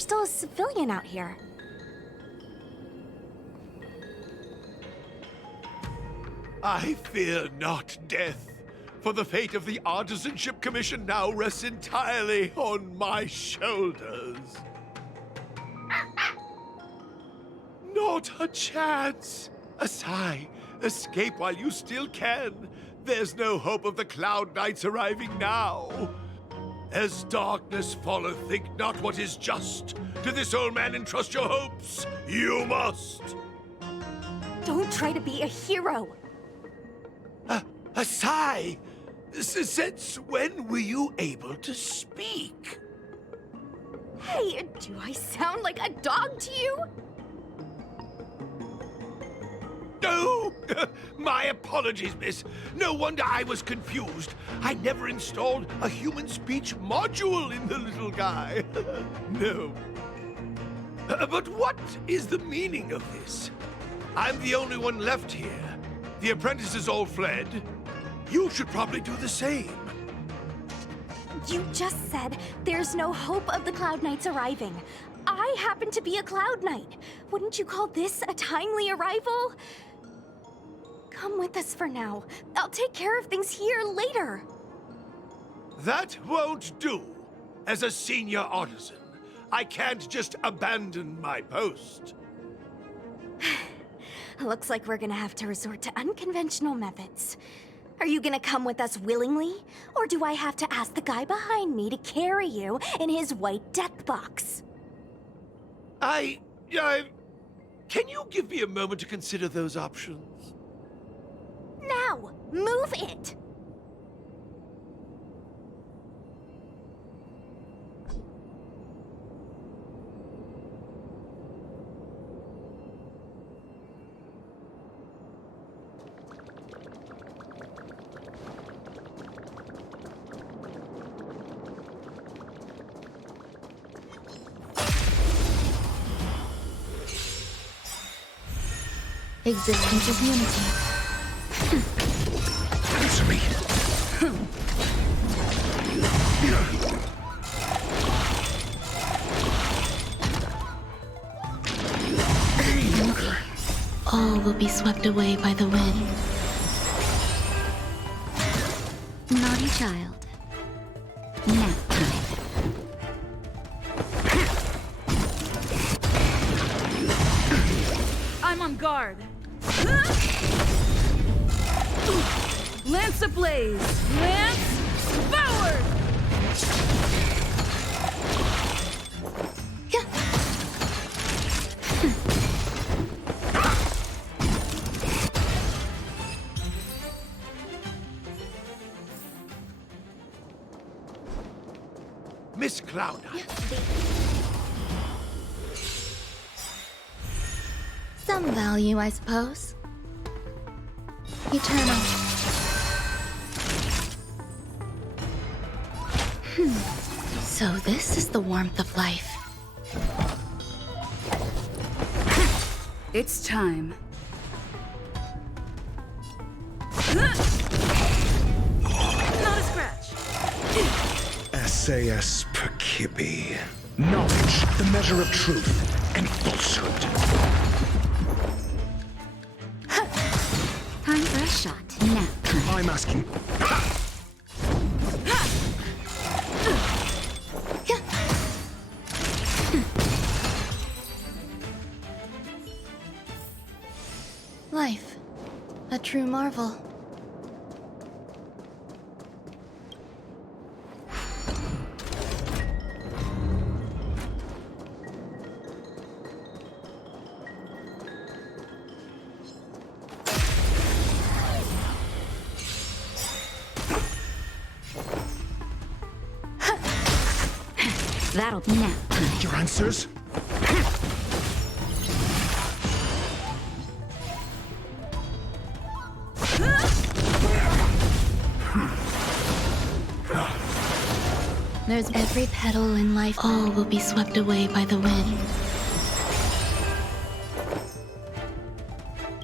there's still a civilian out here. I fear not death, for the fate of the Artisanship Commission now rests entirely on my shoulders. Not a chance! Asai, escape while you still can. There's no hope of the Cloud Knights arriving now. As darkness falleth, think not what is just. To this old man entrust your hopes. You must. Don't try to be a hero. Asai, since when were you able to speak? Hey, do I sound like a dog to you? No! My apologies, miss. No wonder I was confused. I never installed a human speech module in the little guy. No. But what is the meaning of this? I'm the only one left here. The apprentices all fled. You should probably do the same. You just said there's no hope of the Cloud Knights arriving. I happen to be a Cloud Knight. Wouldn't you call this a timely arrival? Come with us for now. I'll take care of things here later. That won't do. As a senior artisan, I can't just abandon my post. Looks like we're gonna have to resort to unconventional methods. Are you gonna come with us willingly? Or do I have to ask the guy behind me to carry you in his white death box? Can you give me a moment to consider those options? Now, move it! Existence is unity. Answer me. All will be swept away by the wind. Naughty child. Nap time. I'm on guard. Lance ablaze! Lance forward! Miss Cloud. Some value, I suppose. Eternal. So this is the warmth of life. It's time. Not a scratch. SAS Perkibi. Knowledge, the measure of truth and falsehood. Time for a shot. Nap time. I'm asking. Life. A true marvel. That'll be Nap time. Your answers? There's every petal in life. All will be swept away by the wind.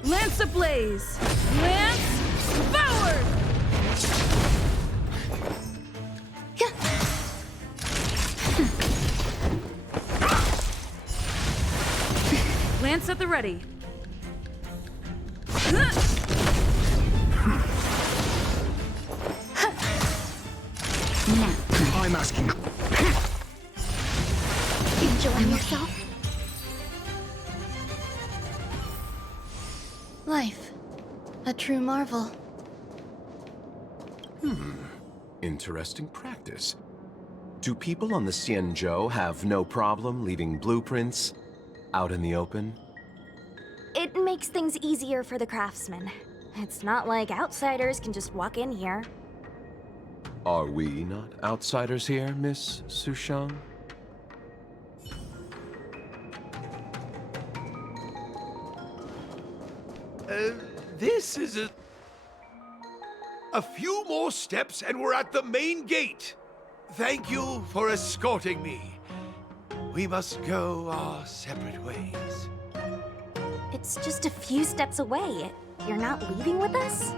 Lance ablaze! Lance forward! Lance at the ready. I'm asking. Enjoying yourself? Life. A true marvel. Interesting practice. Do people on the Xianzhou have no problem leaving blueprints out in the open? It makes things easier for the craftsmen. It's not like outsiders can just walk in here. Are we not outsiders here, Miss Sushang? This is a few more steps and we're at the main gate. Thank you for escorting me. We must go our separate ways. It's just a few steps away. You're not leaving with us?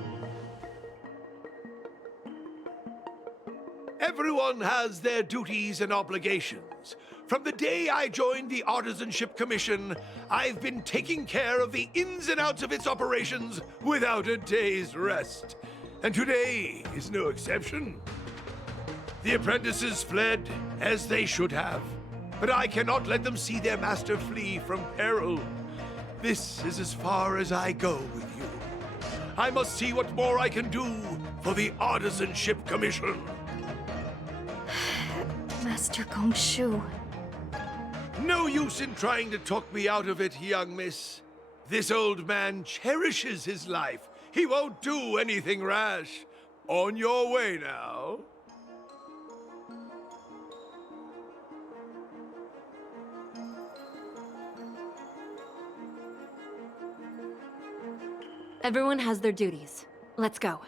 Everyone has their duties and obligations. From the day I joined the Artisanship Commission, I've been taking care of the ins and outs of its operations without a day's rest. And today is no exception. The apprentices fled, as they should have. But I cannot let them see their master flee from peril. This is as far as I go with you. I must see what more I can do for the Artisanship Commission. Master Gongshu. No use in trying to talk me out of it, young miss. This old man cherishes his life. He won't do anything rash. On your way now. Everyone has their duties. Let's go.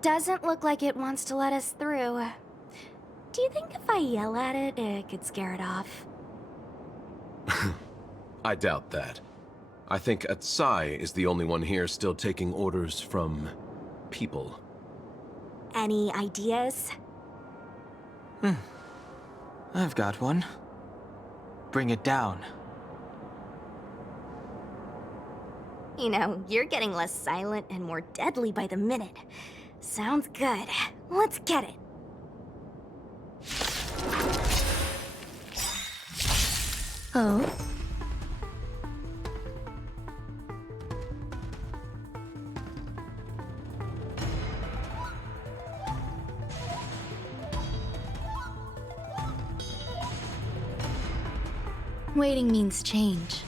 Doesn't look like it wants to let us through. Do you think if I yell at it, it could scare it off? I doubt that. I think Atsai is the only one here still taking orders from people. Any ideas? I've got one. Bring it down. You know, you're getting less silent and more deadly by the minute. Sounds good. Let's get it. Oh? Waiting means change.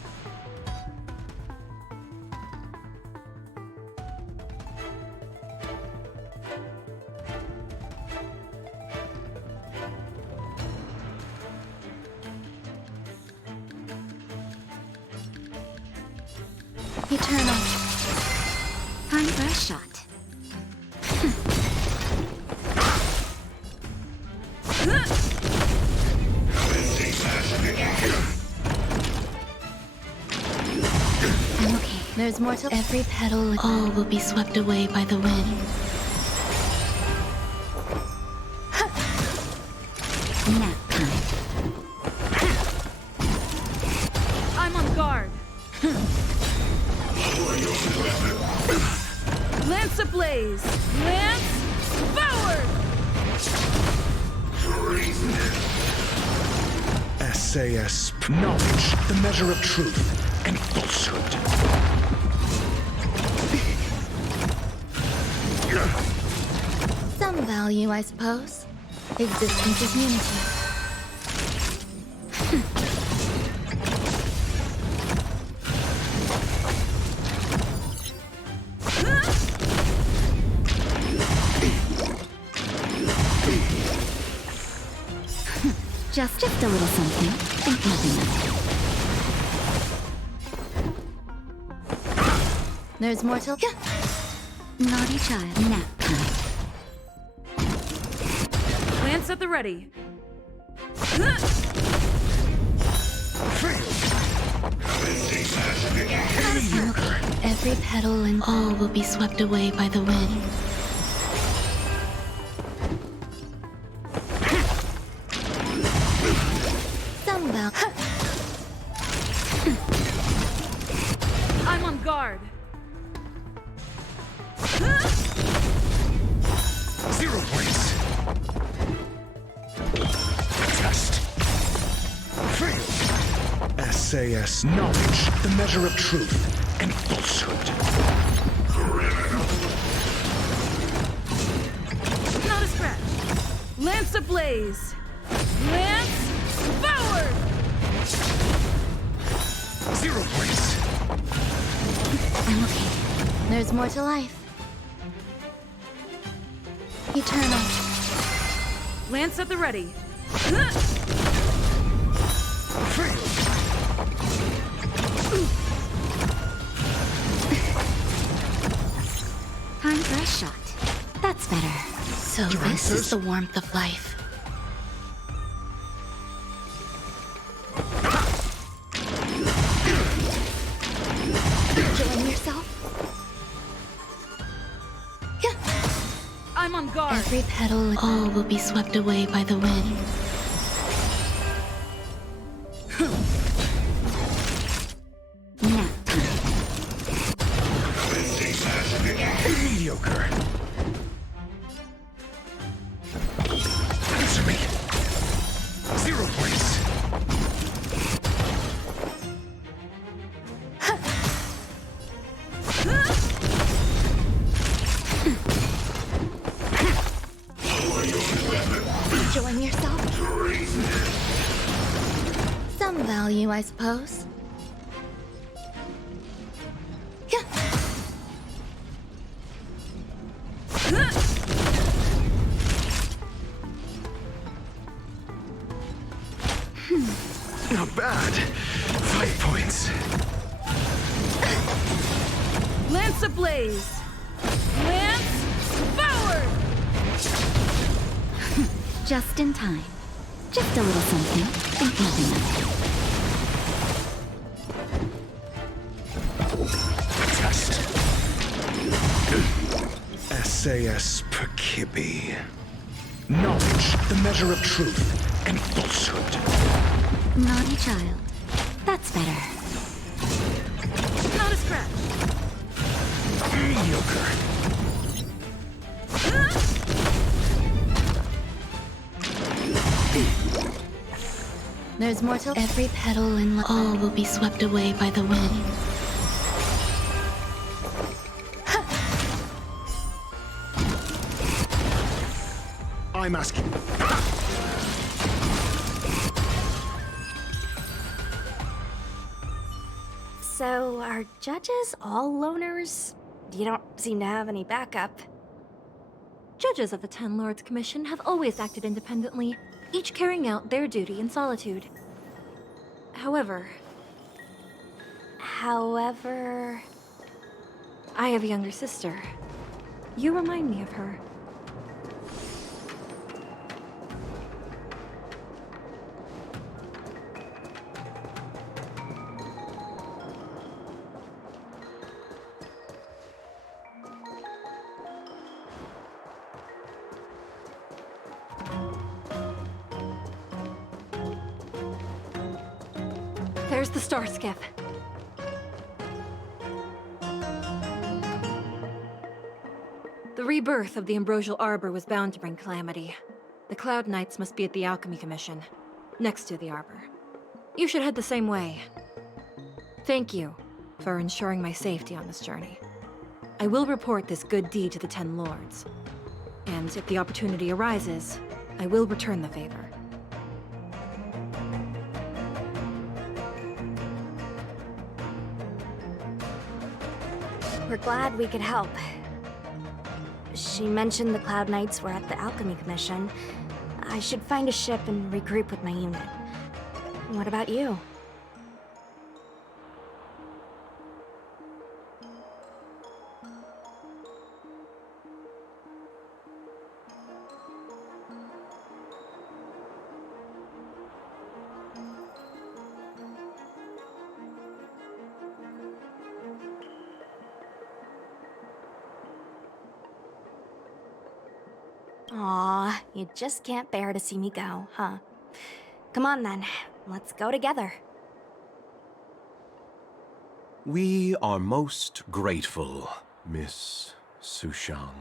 Eternal. Time for a shot. I'm okay. There's more to every petal. All will be swept away by the wind. Nap time. I'm on guard. Lance ablaze! Lance forward! SAS. Knowledge, the measure of truth and falsehood. Some value, I suppose. Existence is unity. Just a little something. Think nothing of it. There's more till. Naughty child. Nap time. Lance at the ready. Every petal and all will be swept away by the wind. Somehow. I'm on guard. 0 points. Test. Fail. SAS knowledge, the measure of truth and falsehood. Not a scratch. Lance ablaze. Lance forward. 0 points. I'm okay. There's more to life. Eternal. Lance at the ready. Fail. Time for a shot. That's better. So this is the warmth of life. Enjoying yourself? I'm on guard. Every petal and all will be swept away by the wind. Nap time. Mediocre. Answer me. 0 points. Enjoying yourself? Some value, I suppose. Not bad. 5 points. Lance ablaze. Lance forward. Just in time. Just a little something. Think nothing of it. Test. SAS Perkibi. Knowledge, the measure of truth and falsehood. Naughty child. That's better. Not a scratch. Mediocre. There's more to every petal and all will be swept away by the wind. I'm asking. So, are judges all loners? You don't seem to have any backup. Judges of the Ten Lords Commission have always acted independently, each carrying out their duty in solitude. However, I have a younger sister. You remind me of her. There's the star skiff. The rebirth of the Ambrosial Arbor was bound to bring calamity. The Cloud Knights must be at the Alchemy Commission, next to the Arbor. You should head the same way. Thank you for ensuring my safety on this journey. I will report this good deed to the Ten Lords. And if the opportunity arises, I will return the favor. We're glad we could help. She mentioned the Cloud Knights were at the Alchemy Commission. I should find a ship and regroup with my unit. What about you? Aw, you just can't bear to see me go, huh? Come on then, let's go together. We are most grateful, Miss Sushang.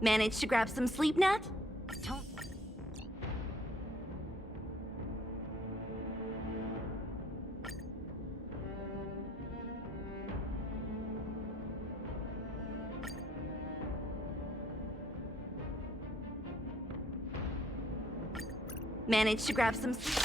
Managed to grab some sleep, Nat? Don't... Managed to grab some sleep.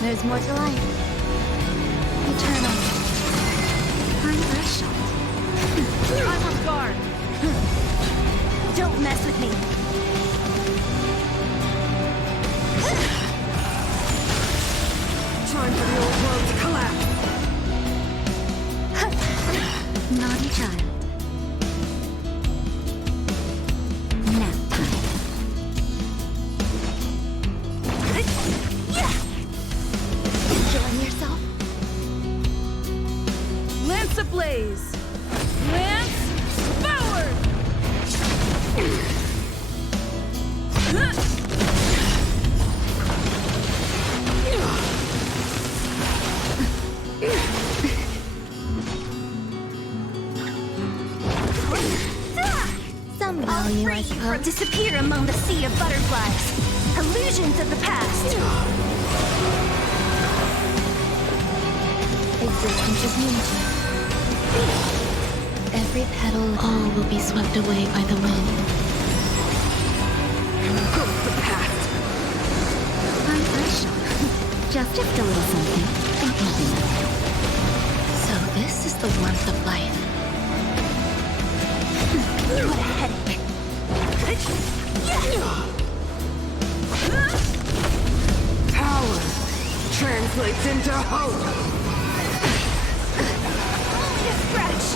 There's more to life. Eternal. I'm special. I'm on guard. Don't mess with me. Time for the old world to collapse. Naughty child. Nap time. Enjoying yourself? Lance ablaze! Lance forward! Some I'll value, free I you from suppose. disappear among the sea of butterflies. Illusions of the past. Existence is unity. Every petal, all will be swept away by the wind. Go with the past! I'm special. Just a little something. Ain't nothing. So this is the warmth of life. What a headache. Power translates into hope! Only a scratch.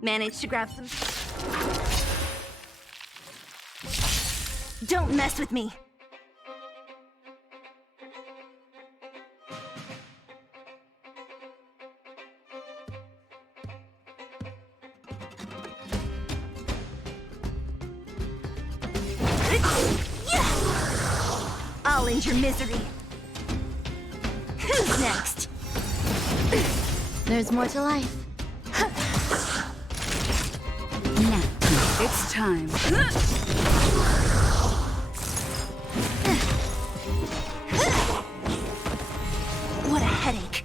Managed to grab some... Don't mess with me! I'll end your misery. Who's next? There's more to life. It's time. What a headache.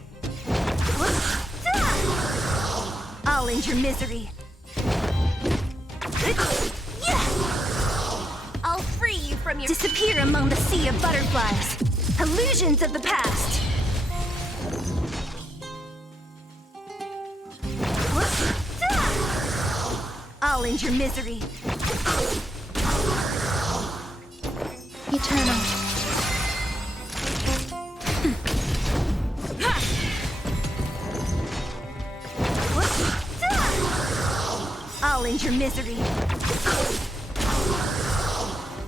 I'll end your misery. I'll free you from your... Disappear among the sea of butterflies. Illusions of the past. I'll end your misery. Eternal. misery.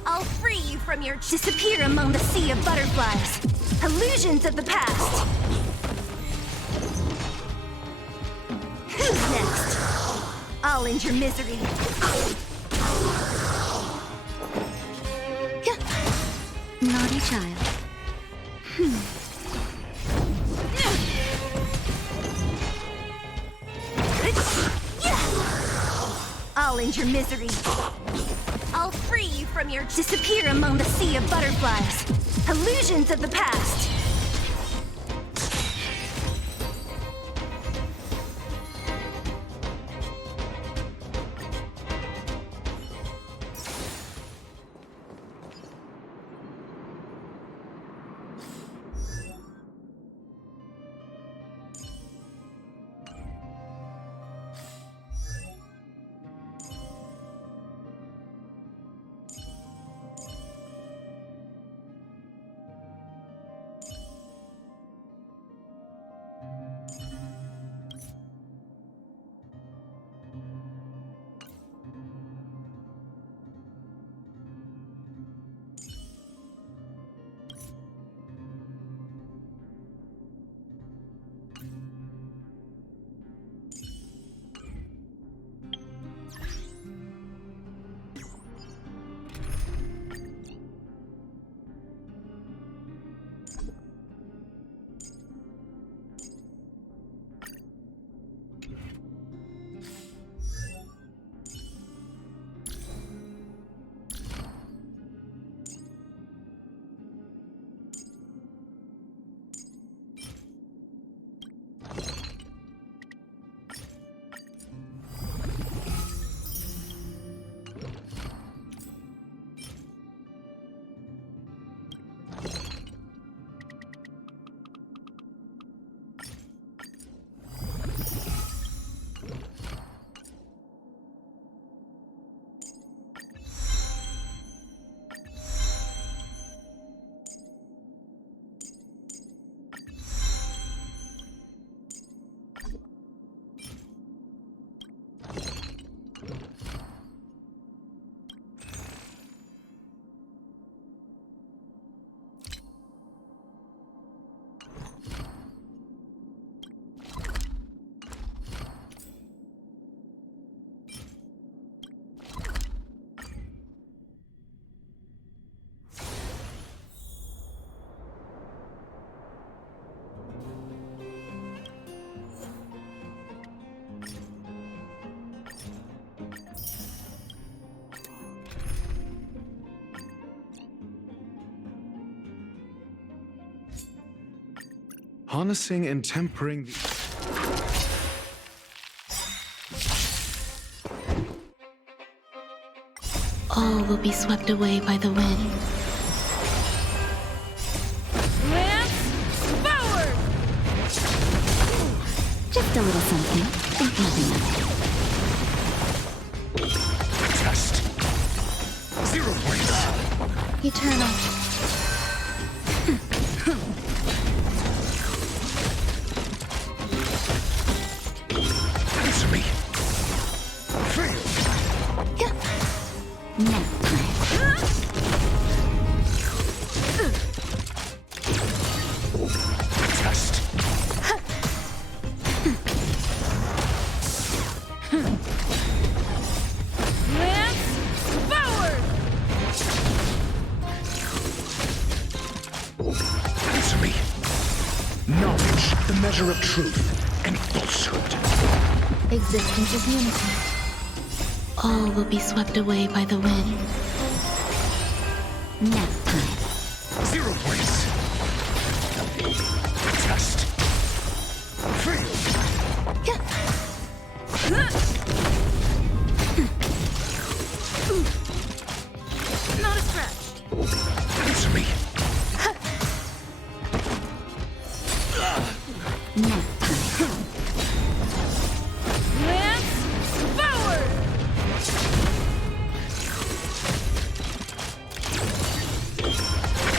I'll free you from your disappear among the sea of butterflies. Illusions of the past. Who's next? I'll end your misery. Naughty child. I'll end your misery. I'll free you from your disappear among the sea of butterflies. Illusions of the past. Harnessing and tempering the... All will be swept away by the wind. Lance forward! Just a little something. Think nothing of it. Test. 0 points. Eternal. Answer me. Fail. Nap time. Test. Lance forward! Answer me. Knowledge, the measure of truth and falsehood. Existence is unity. All will be swept away by the wind. Nap time. 0 points. Test. Fail. Not a scratch. Answer me. Nap time. Lance forward!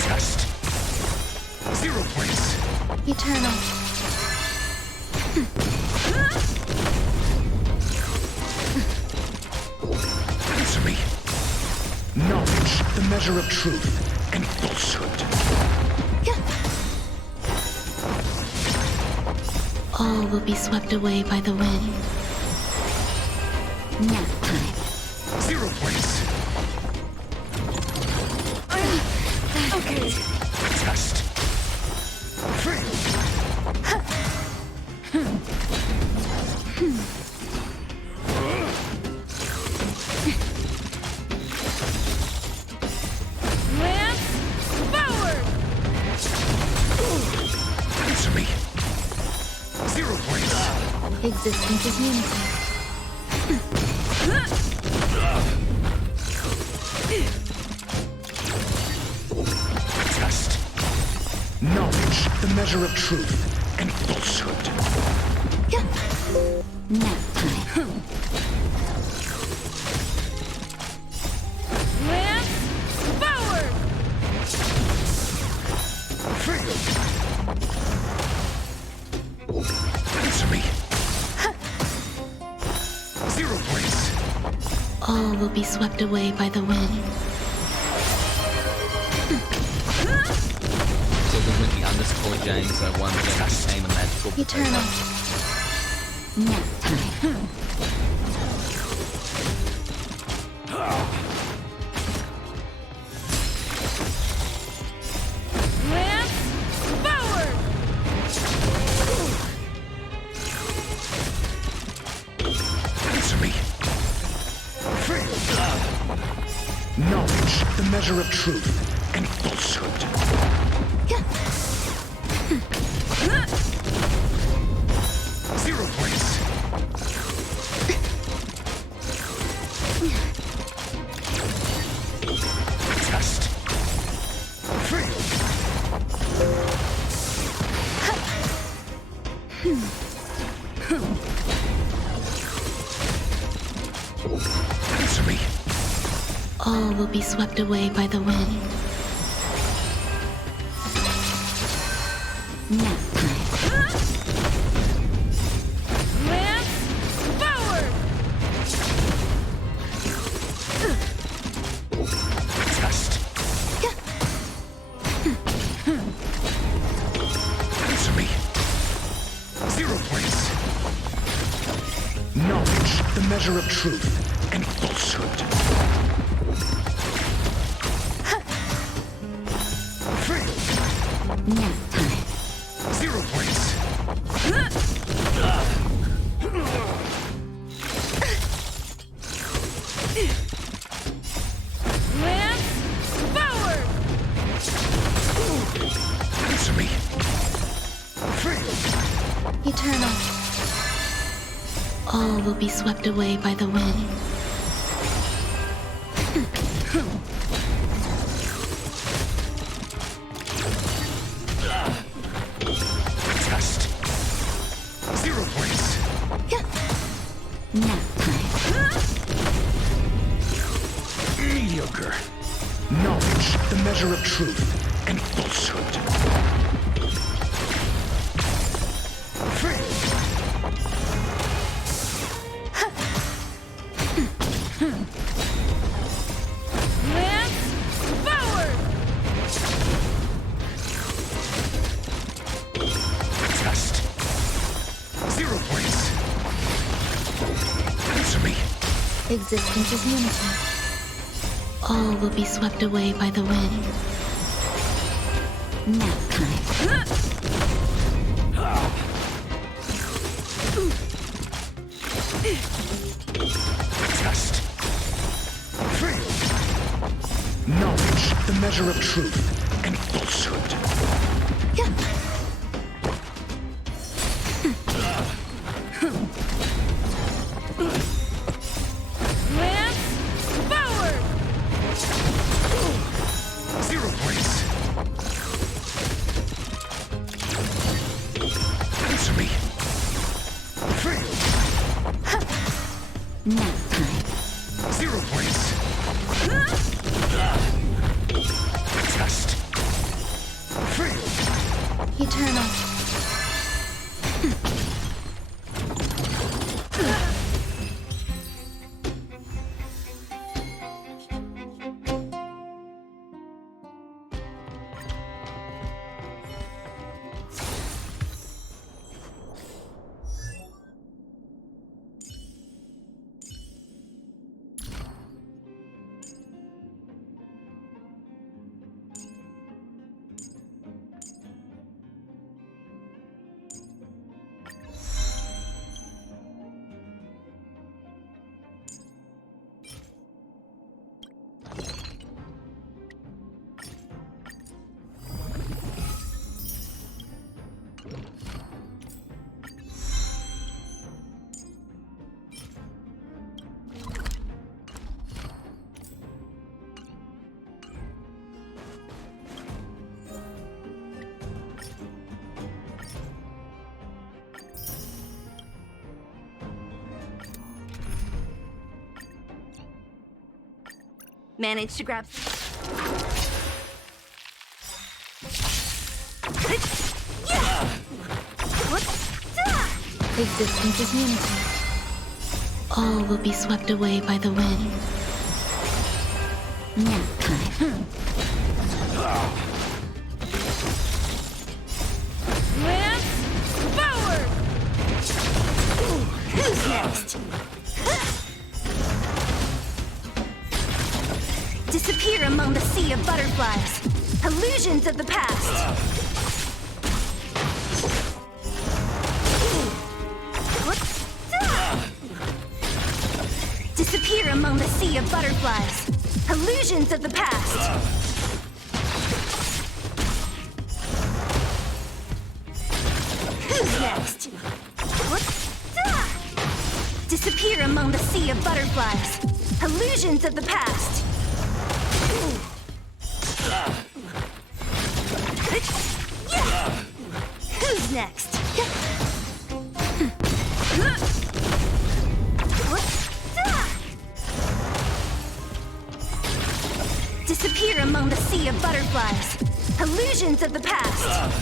Test. 0 points. Eternal. measure of truth and falsehood. All will be swept away by the wind. Nap time. 0 points. Okay. Test. Fail. Lance forward. Answer me. 0 points. Existence is unity. Test. Knowledge, the measure of truth and falsehood. Nap time. Lance forward. Fail. Answer me. 0 points. All will be swept away by the wind. So we went the underscore game, so one game became a magical Eternal. Nap time. Lance forward. Answer me. Fail. Knowledge, the measure of truth and falsehood. 0 points. Test. Fail. Answer me. All will be swept away by the wind. Nap time. Lance forward. Test. Answer me. 0 points. Knowledge, the measure of truth and falsehood. Fail. Nap time. 0 points. Lance forward. Answer me. Fail. Eternal. All will be swept away by the wind. Test. 0 points. Nap time. Mediocre. Knowledge, the measure of truth and falsehood. Fail. Lance forward. Test. 0 points. Answer me. Existence is unity. All will be swept away by the wind. Nap time. Test. Fail. Knowledge, the measure of truth and falsehood. Lance forward. 0 points. Answer me. Fail. Nap time. 0 points. Test. Fail. Managed to grab... Existence is unity. All will be swept away by the wind. Nap time. Lance forward! Who's next? Disappear among the sea of butterflies. Illusions of the past. Disappear among the sea of butterflies. Illusions of the past. Who's next? Disappear among the sea of butterflies. Illusions of the past. Who's next? Disappear among the sea of butterflies. Illusions of the past.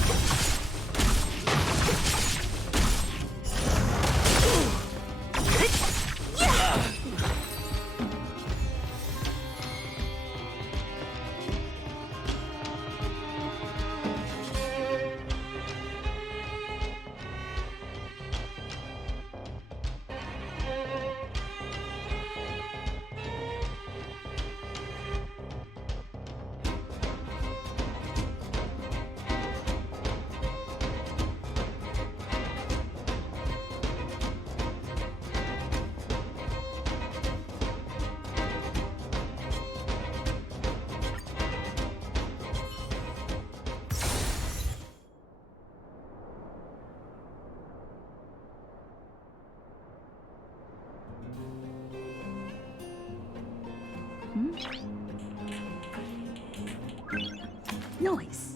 Noise.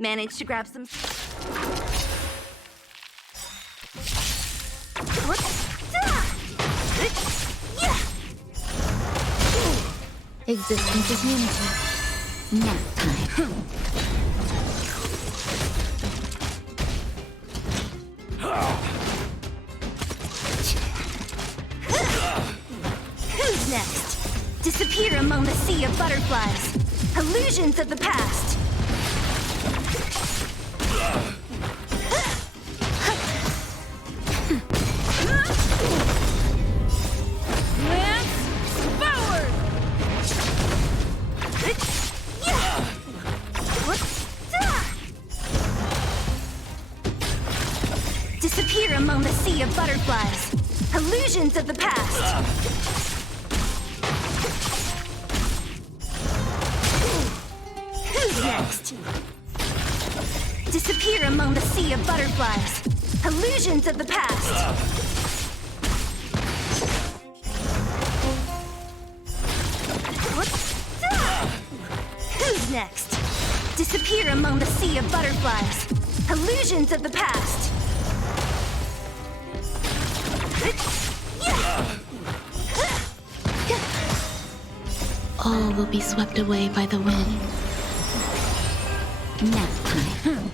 Managed to grab some... Existence is unity. Nap time. Who's next? Disappear among the sea of butterflies. Illusions of the past. Lance forward! Disappear among the sea of butterflies. Illusions of the past. Who's next? Disappear among the sea of butterflies. Illusions of the past. Who's next? Disappear among the sea of butterflies. Illusions of the past. All will be swept away by the wind. Nap time.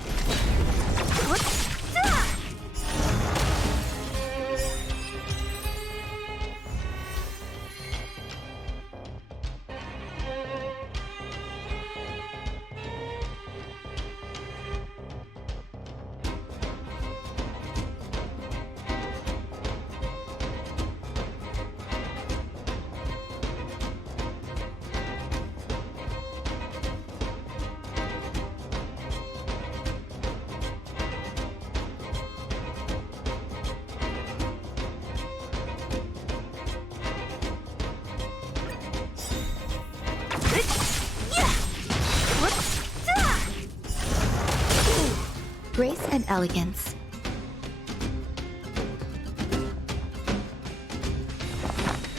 Grace and elegance.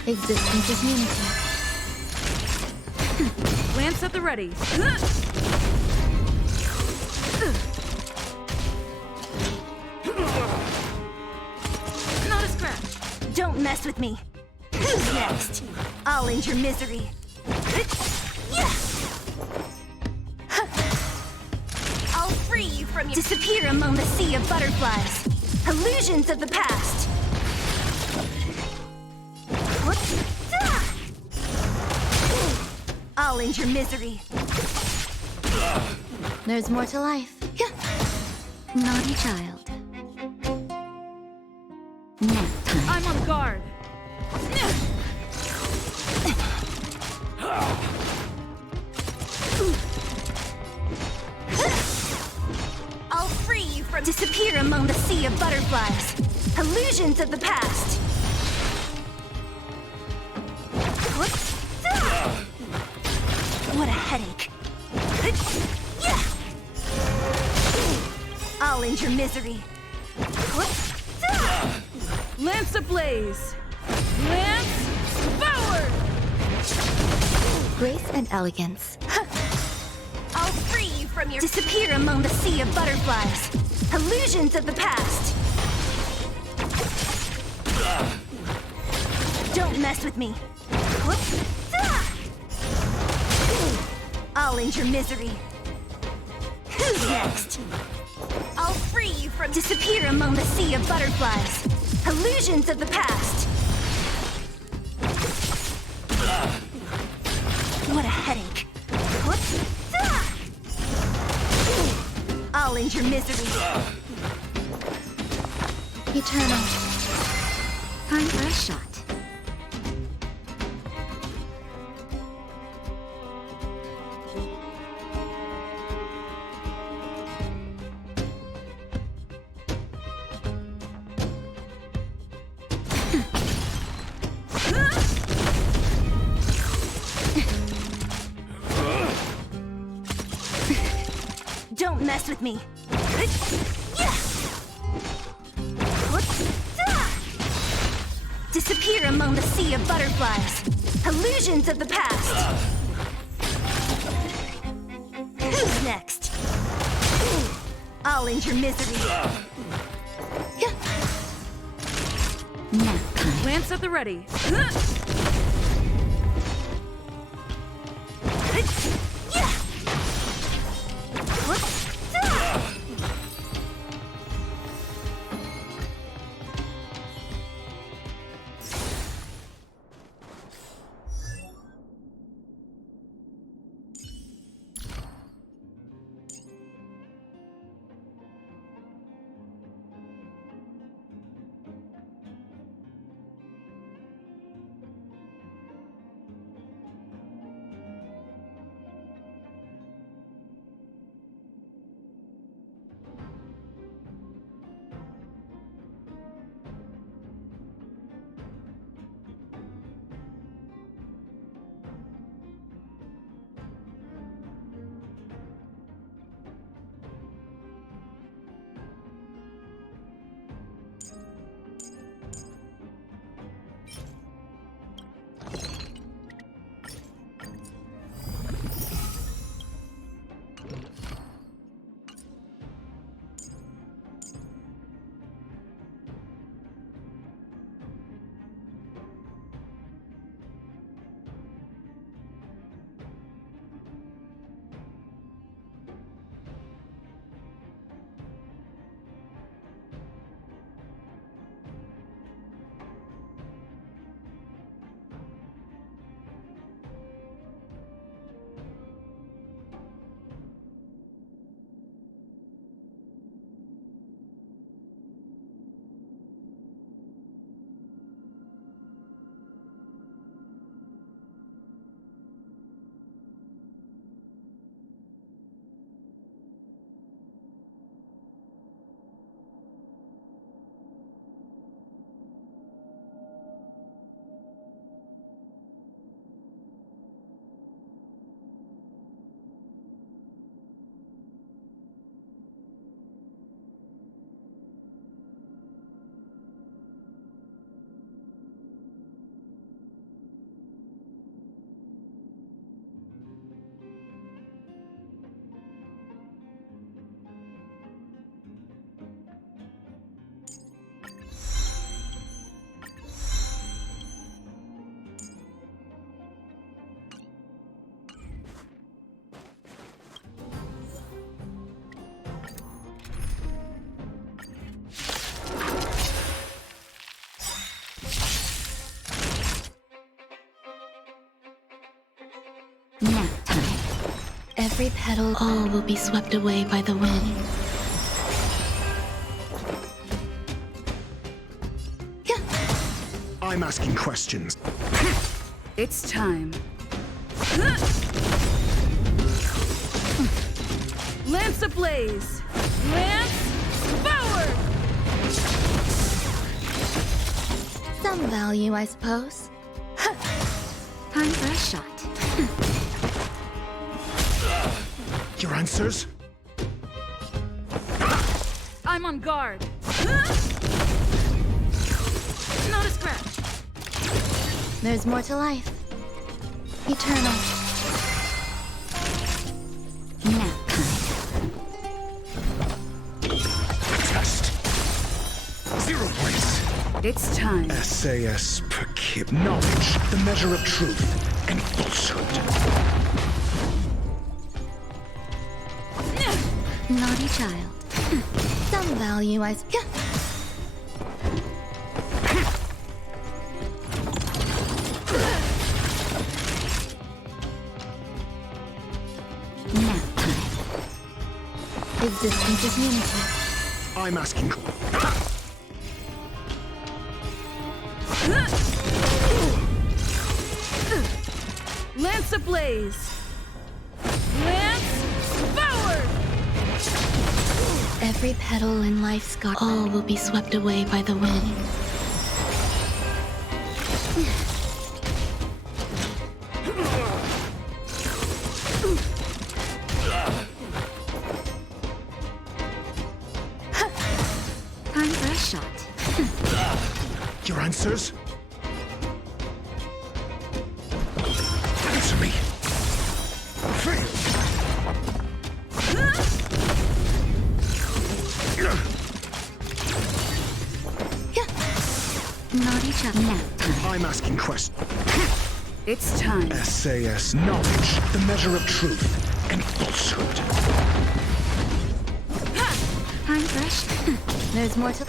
Existence is unity. Lance at the ready. Not a scratch. Don't mess with me. Who's next? I'll end your misery. I'll free you from your... Disappear among the sea of butterflies. Illusions of the past. I'll end your misery. There's more to life. Naughty child. Nap time. I'm on guard. I'll free you from... Disappear among the sea of butterflies. Illusions of the past. What a headache. I'll end your misery. Lance ablaze. Lance forward! Grace and elegance. I'll free you from your... Disappear among the sea of butterflies. Illusions of the past. Don't mess with me. I'll end your misery. Who's next? I'll free you from... Disappear among the sea of butterflies. Illusions of the past. What a headache. I'll end your misery. Eternal. Time for a shot. Don't mess with me. Disappear among the sea of butterflies. Illusions of the past. Who's next? I'll end your misery. Nap time. Lance at the ready. Nap time. Every petal, all will be swept away by the wind. I'm asking questions. It's time. Lance ablaze! Lance forward! Some value, I suppose. Time for a shot. Your answers? I'm on guard. Not a scratch. There's more to life. Eternal. Nap time. Test. 0 points. It's time. SAS per kib. Knowledge, the measure of truth and falsehood. Naughty child. Some value, I suppose. Nap time. Existence is unity. I'm asking. Lance ablaze! Lance forward! Every petal in life's scar, all will be swept away by the wind. Time for a shot. Your answers? Answer me. Fail. child. Nap time. I'm asking questions. It's time. SAS knowledge, the measure of truth and falsehood. I'm fresh. There's more to.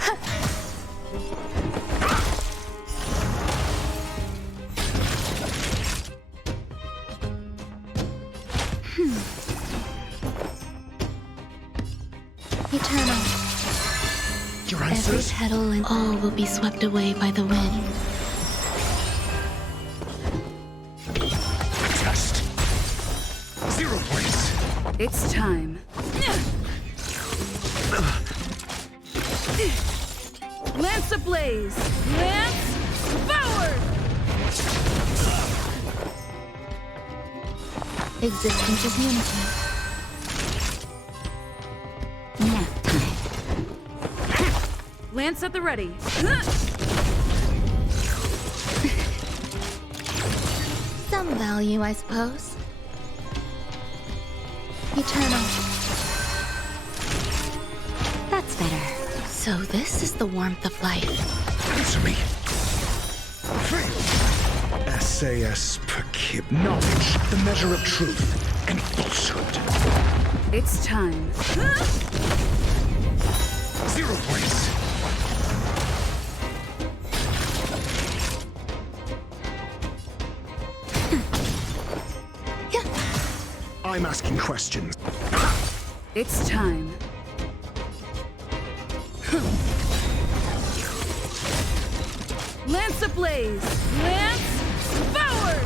Eternal. Your Every answers? petal and all will be swept away by the wind. Test. 0 points. It's time. Lance ablaze! Lance forward! Existence is unity. Nap time. Lance at the ready. Some value, I suppose. Eternal. That's better. So this is the warmth of life. Answer me. SAS Perkib knowledge, the measure of truth and falsehood. It's time. 0 points. I'm asking questions. It's time. Lance ablaze! Lance forward!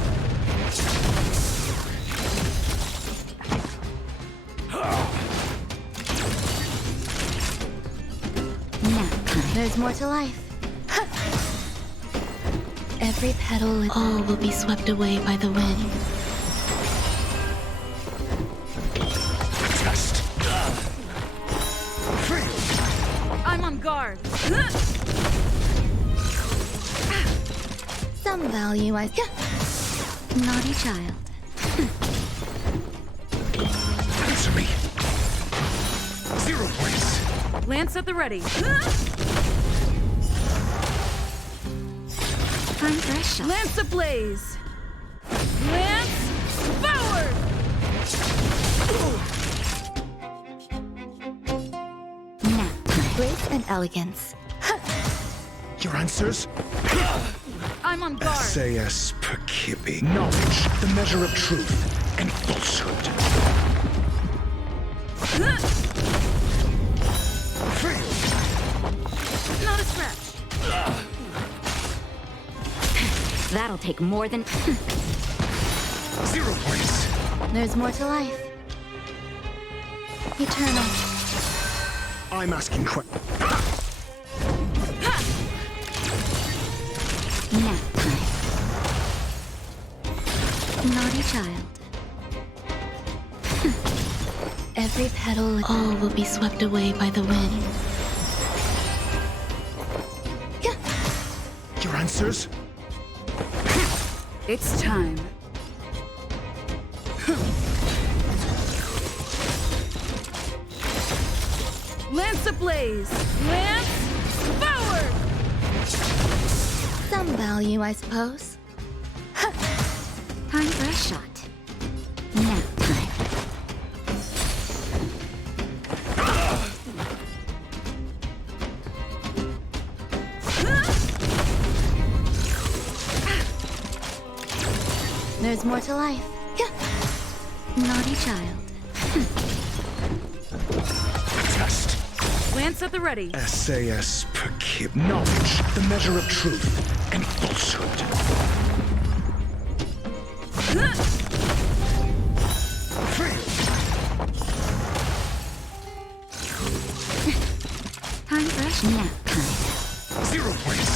Nap time. There's more to life. Every petal and all will be swept away by the wind. Test. I'm on guard. Some value, I. Naughty child. Answer me. 0 points. Lance at the ready. I'm fresh. Lance ablaze! Lance forward! Nap time. Grace and elegance. Your answers? I'm on guard. SAS Perkibi knowledge, the measure of truth and falsehood. Not a scratch. That'll take more than. 0 points. There's more to life. Eternal. I'm asking questions. Nap time. Naughty child. Every petal and all will be swept away by the wind. Your answers? It's time. Lance ablaze! Lance forward! Some value, I suppose. Time for a shot. Nap time. There's more to life. Naughty child. Test. Lance at the ready. SAS Perkib knowledge, the measure of truth and falsehood. Time for a nap time. 0 points.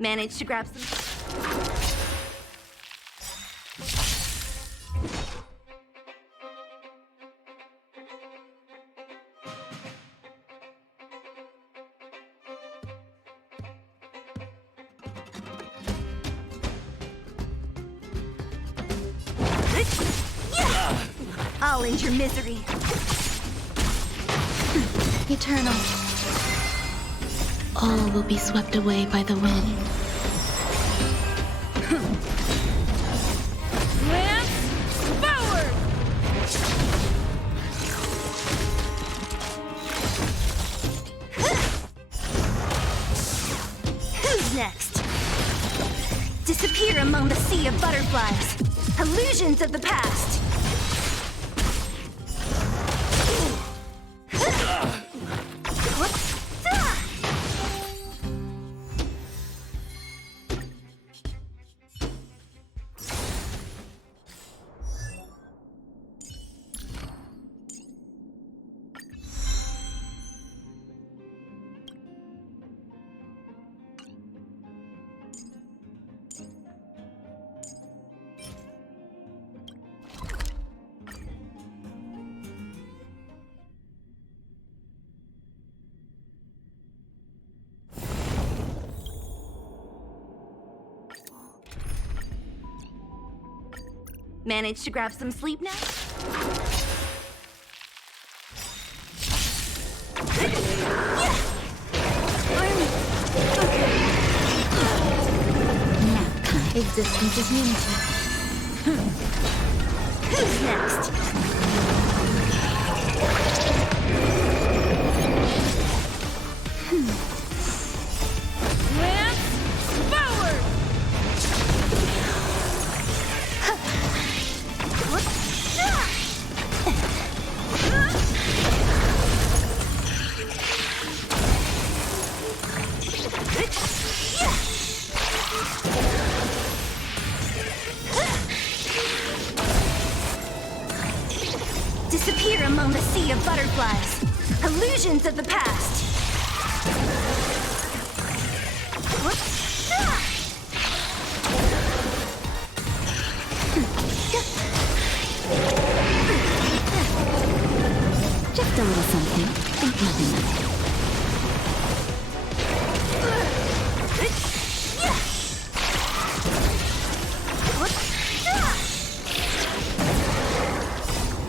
Managed to grab some... I'll end your misery. Eternal. All will be swept away by the wind. Lance forward! Who's next? Disappear among the sea of butterflies. Illusions of the past. Managed to grab some sleep now? Existence is unity. Who's next? Lance forward! Disappear among the sea of butterflies. Illusions of the past. Just a little something. Think nothing of it.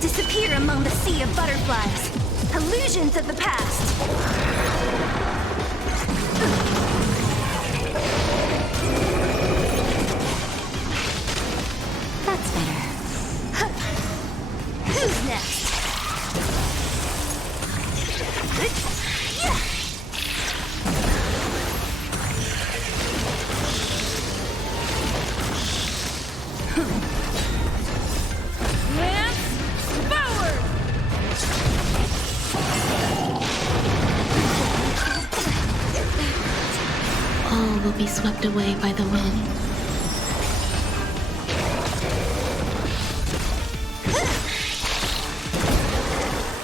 Disappear among the sea of butterflies. Illusions of the past. That's better. Who's next? Lance forward! All will be swept away by the wind.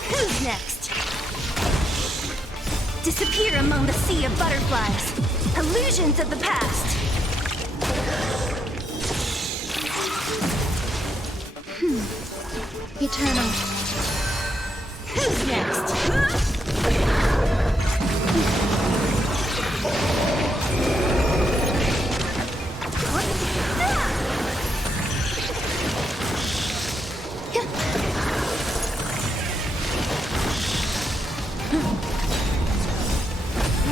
Who's next? Disappear among the sea of butterflies. Illusions of the past. Eternal. Who's next?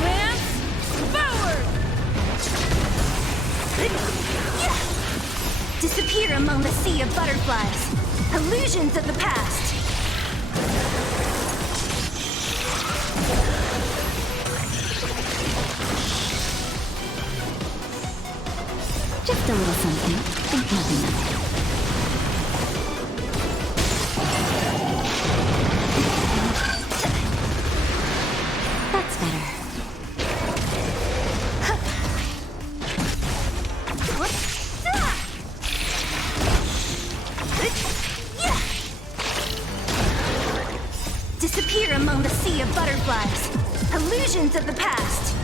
Lance forward! Disappear among the sea of butterflies. Illusions of the past. Just a little something. Think nothing of it. That's better. Disappear among the sea of butterflies. Illusions of the past.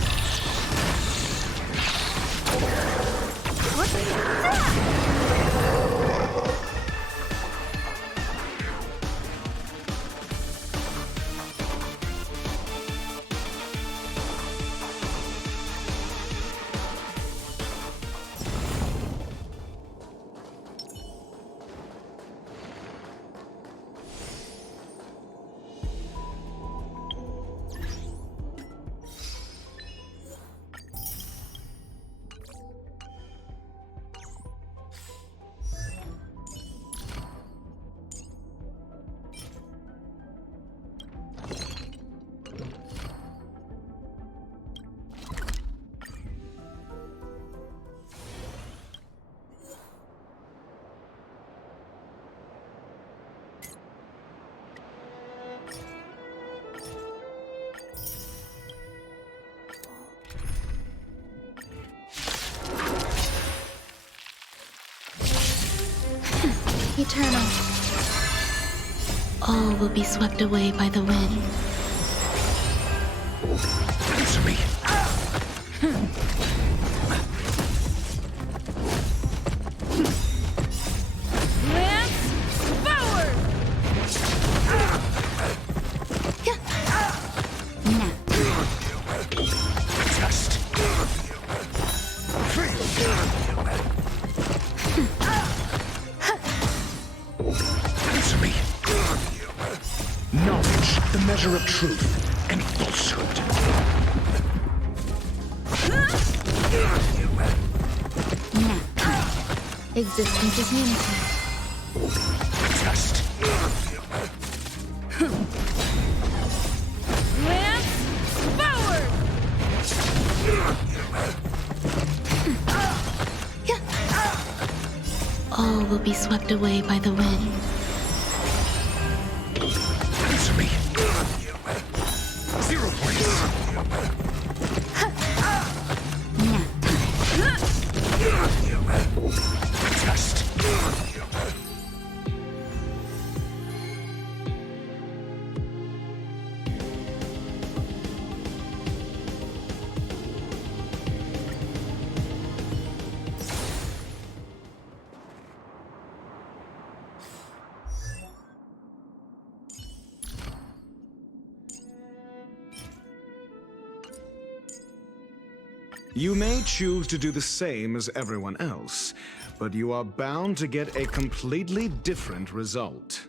Eternal. All will be swept away by the wind. Answer me. Lance forward! Now. Test. Answer me. Knowledge, the measure of truth and falsehood. Now. Existence is unity. Test. Lance forward! All will be swept away by the wind. Answer me. 0 points. Now. Test. You may choose to do the same as everyone else, but you are bound to get a completely different result.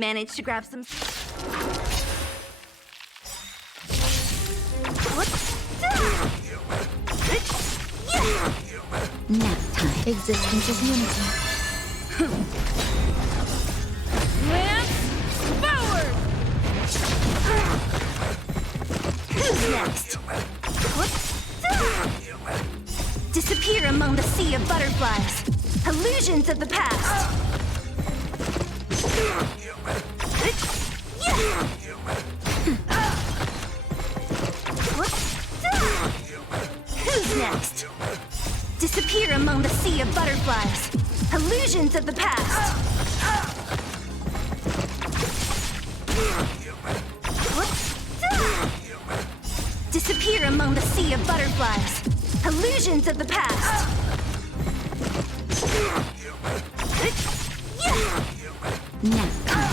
Managed to grab some... Nap time. Existence is unity. Lance forward! Who's next? Disappear among the sea of butterflies. Illusions of the past. Who's next? Disappear among the sea of butterflies. Illusions of the past. Disappear among the sea of butterflies. Illusions of the past. Nap time.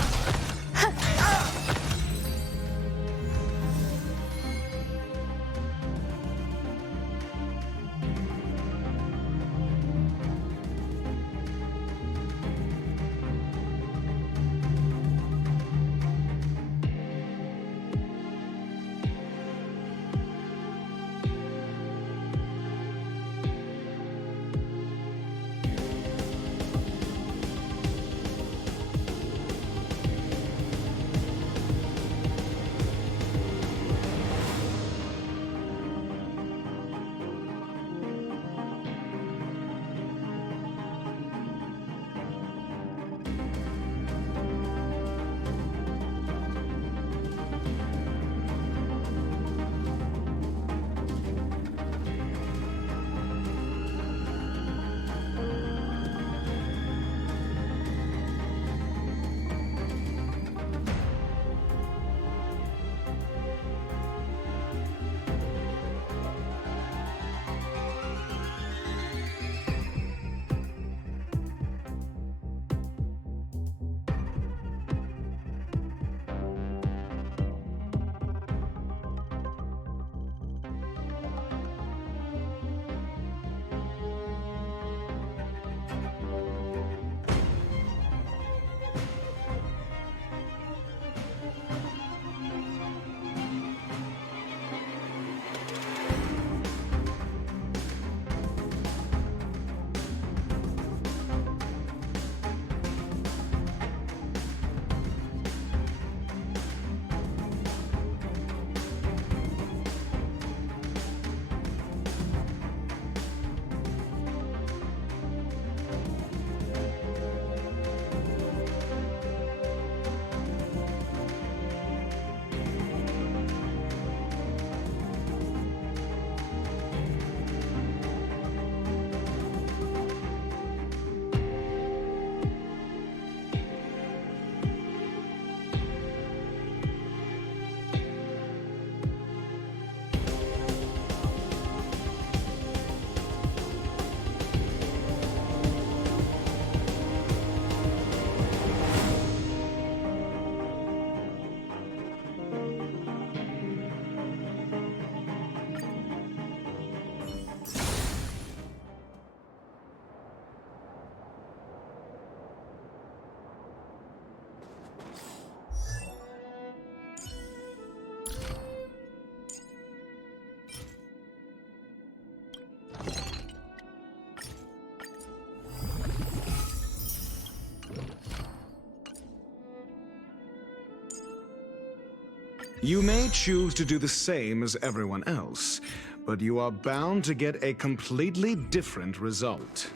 You may choose to do the same as everyone else, but you are bound to get a completely different result.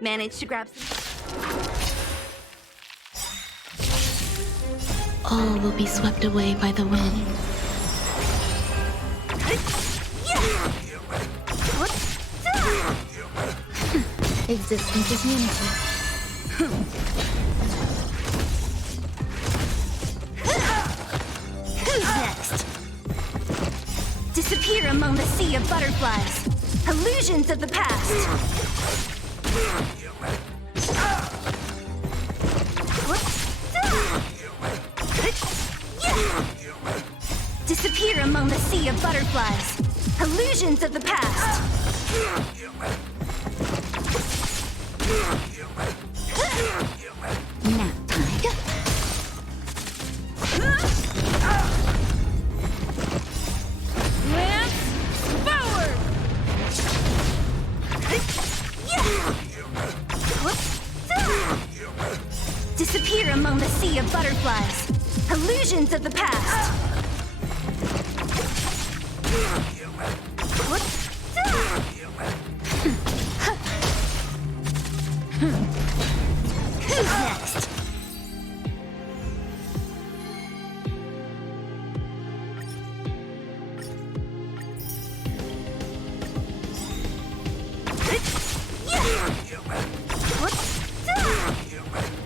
Managed to grab some... All will be swept away by the wind. Existence is unity. Who's next? Disappear among the sea of butterflies. Illusions of the past. Disappear among the sea of butterflies. Illusions of the past. Nap time. Lance forward! Disappear among the sea of butterflies. Illusions of the past. Who's next?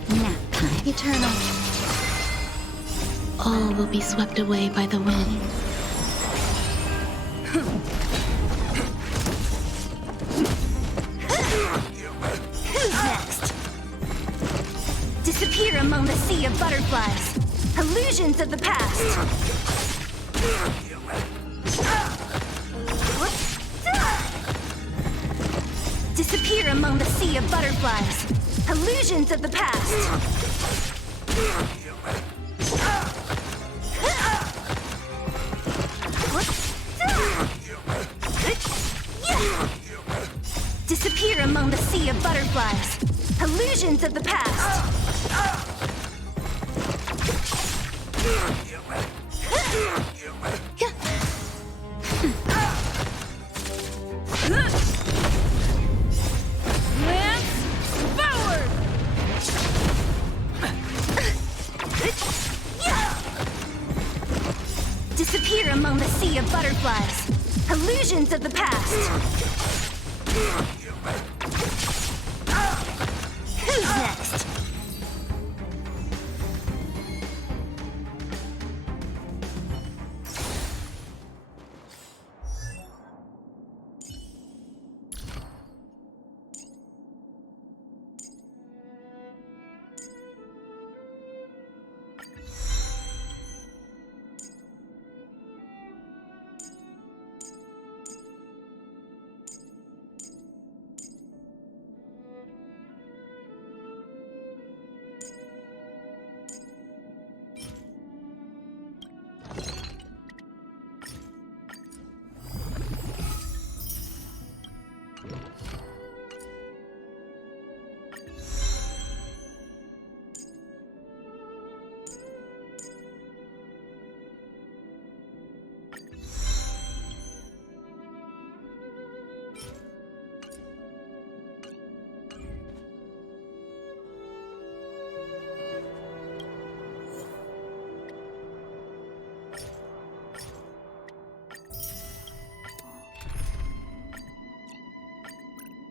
Nap time. Eternal. All will be swept away by the wind. Who's next? Disappear among the sea of butterflies. Illusions of the past. Disappear among the sea of butterflies. Illusions of the past. Disappear among the sea of butterflies. Illusions of the past. Lance forward! Disappear among the sea of butterflies. Illusions of the past. Who's next?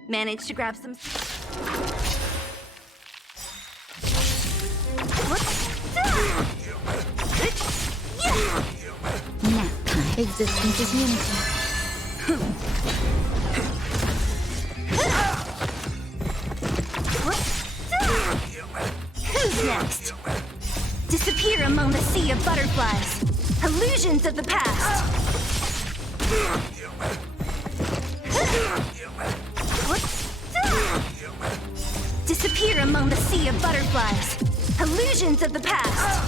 Managed to grab some. Nap time. Existence is unity. Who's next? Disappear among the sea of butterflies. Illusions of the past. Disappear among the sea of butterflies. Illusions of the past.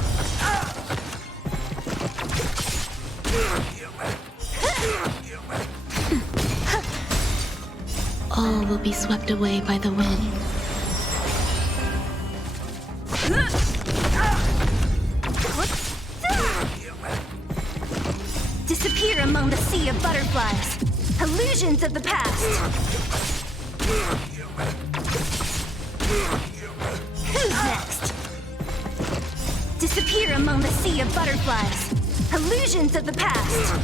All will be swept away by the wind. Disappear among the sea of butterflies. Illusions of the past. Who's next? Disappear among the sea of butterflies. Illusions of the past.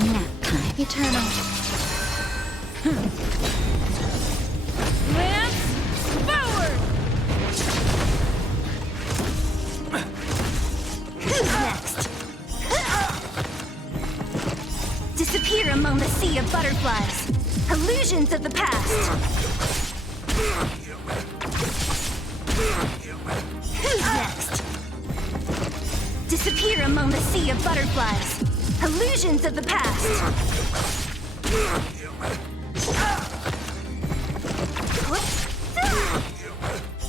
Nap time. Eternal. Lance forward! Who's next? among the sea of butterflies. Illusions of the past. Who's next? Disappear among the sea of butterflies. Illusions of the past.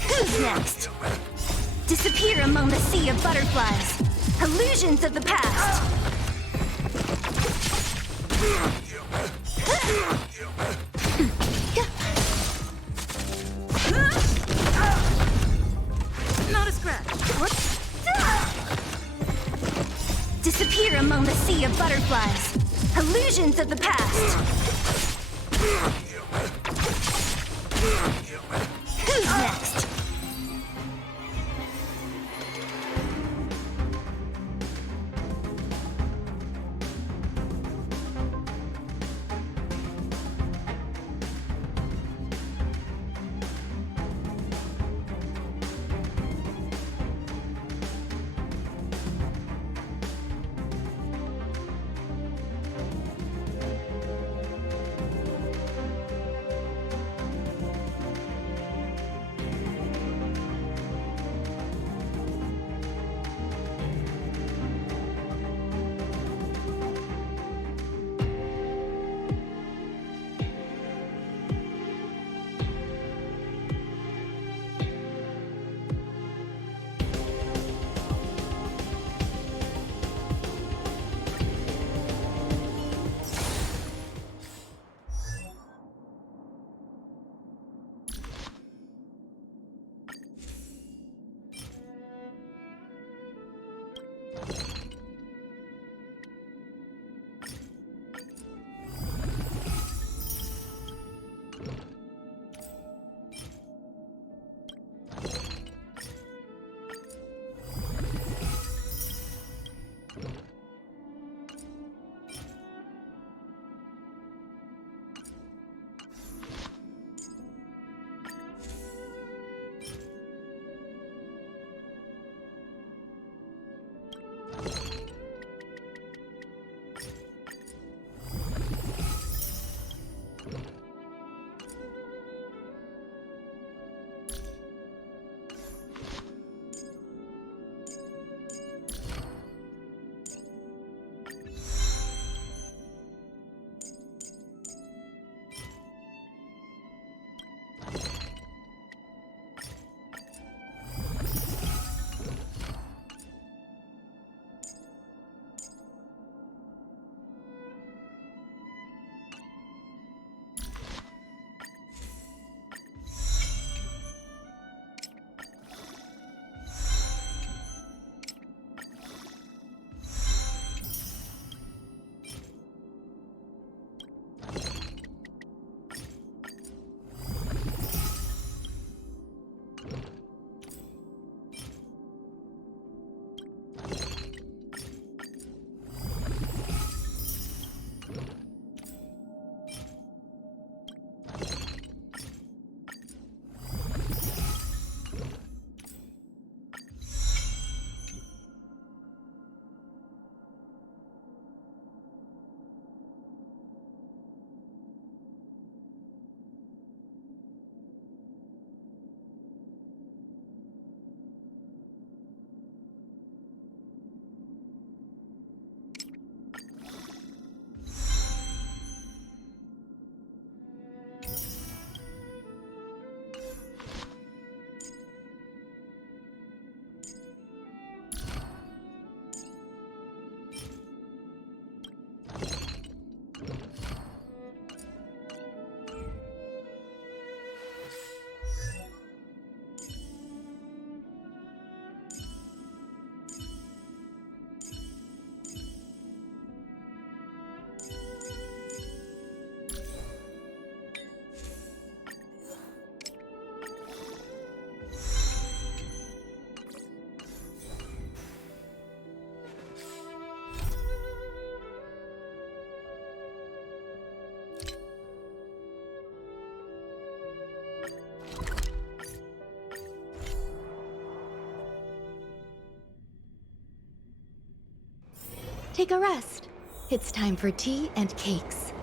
Who's next? Disappear among the sea of butterflies. Illusions of the past. Not a scratch. Disappear among the sea of butterflies. Illusions of the past. Who's next? Take a rest. It's time for tea and cakes.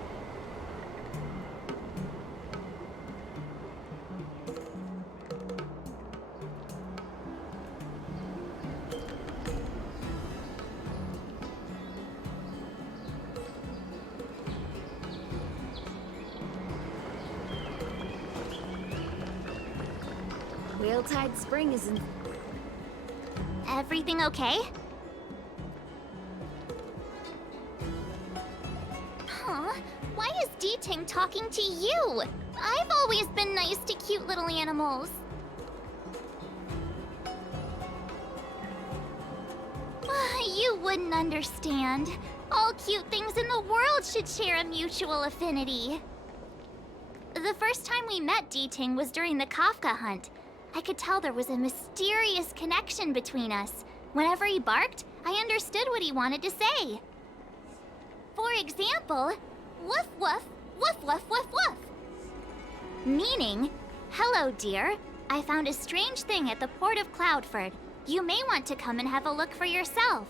Wheeltide Spring is in... Everything okay? Huh? Why is D-Ting talking to you? I've always been nice to cute little animals. You wouldn't understand. All cute things in the world should share a mutual affinity. The first time we met D-Ting was during the Kafka hunt. I could tell there was a mysterious connection between us. Whenever he barked, I understood what he wanted to say. For example, woof woof, woof woof woof woof. Meaning, hello dear, I found a strange thing at the port of Cloudford. You may want to come and have a look for yourself.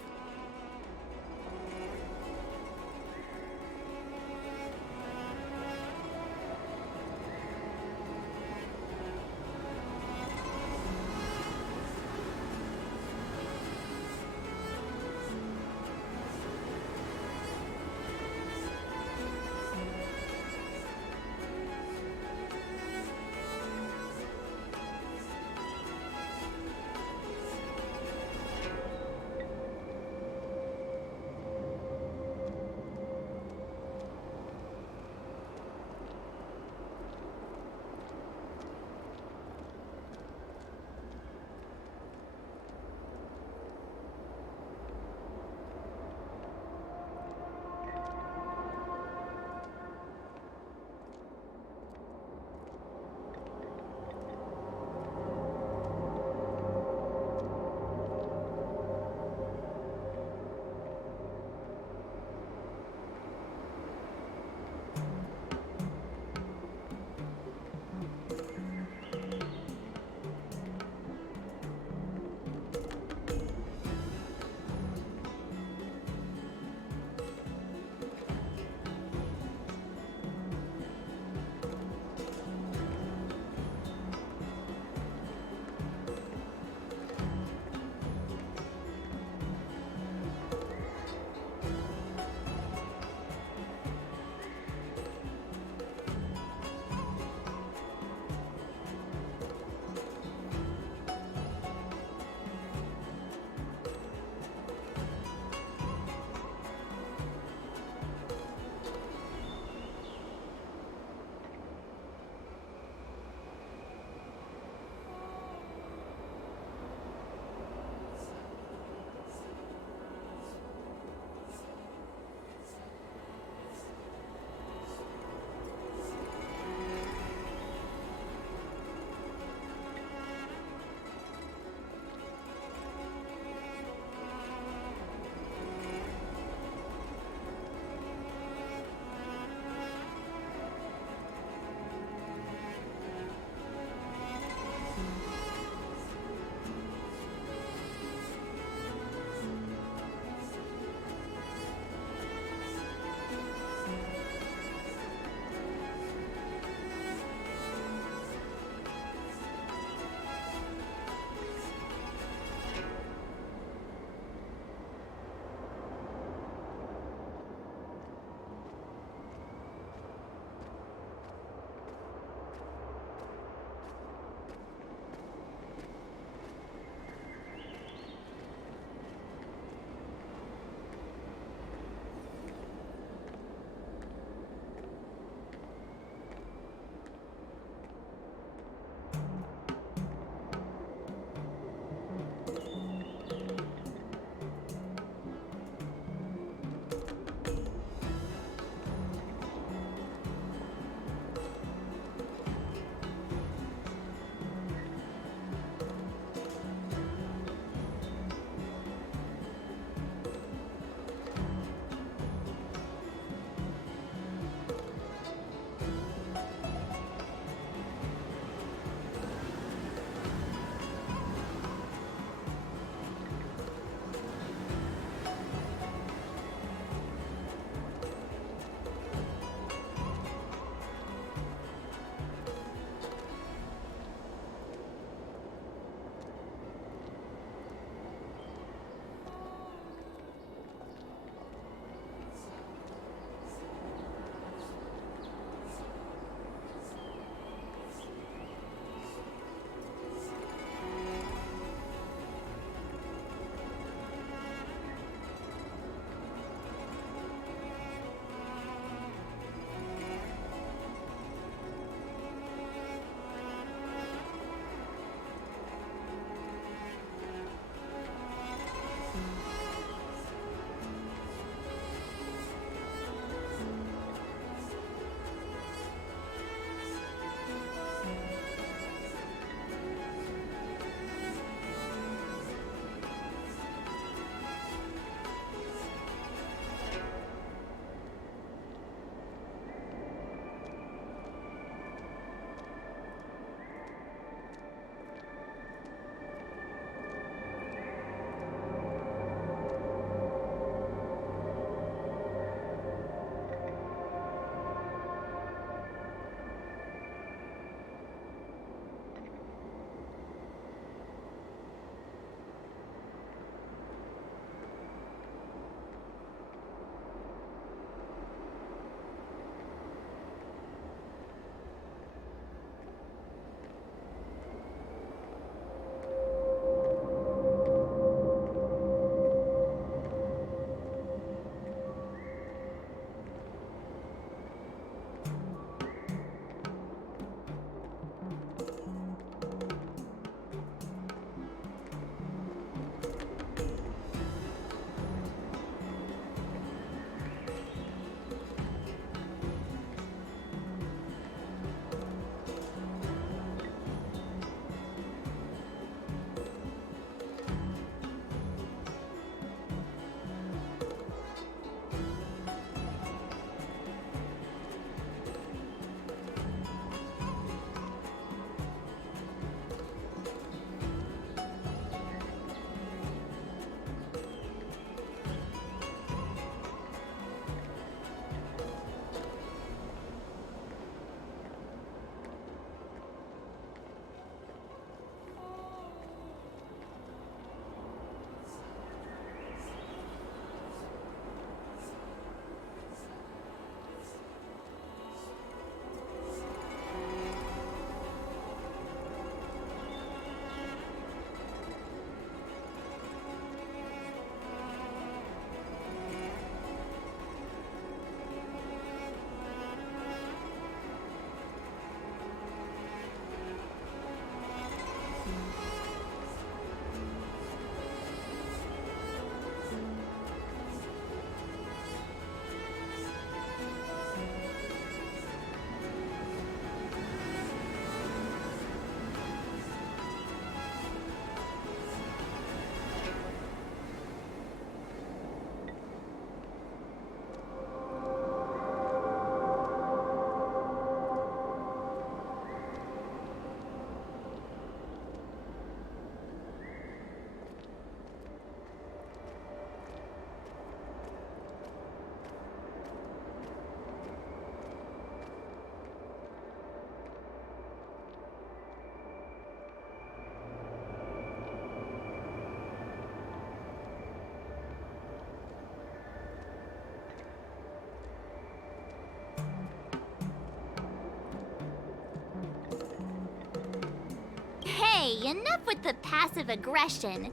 enough with the passive aggression.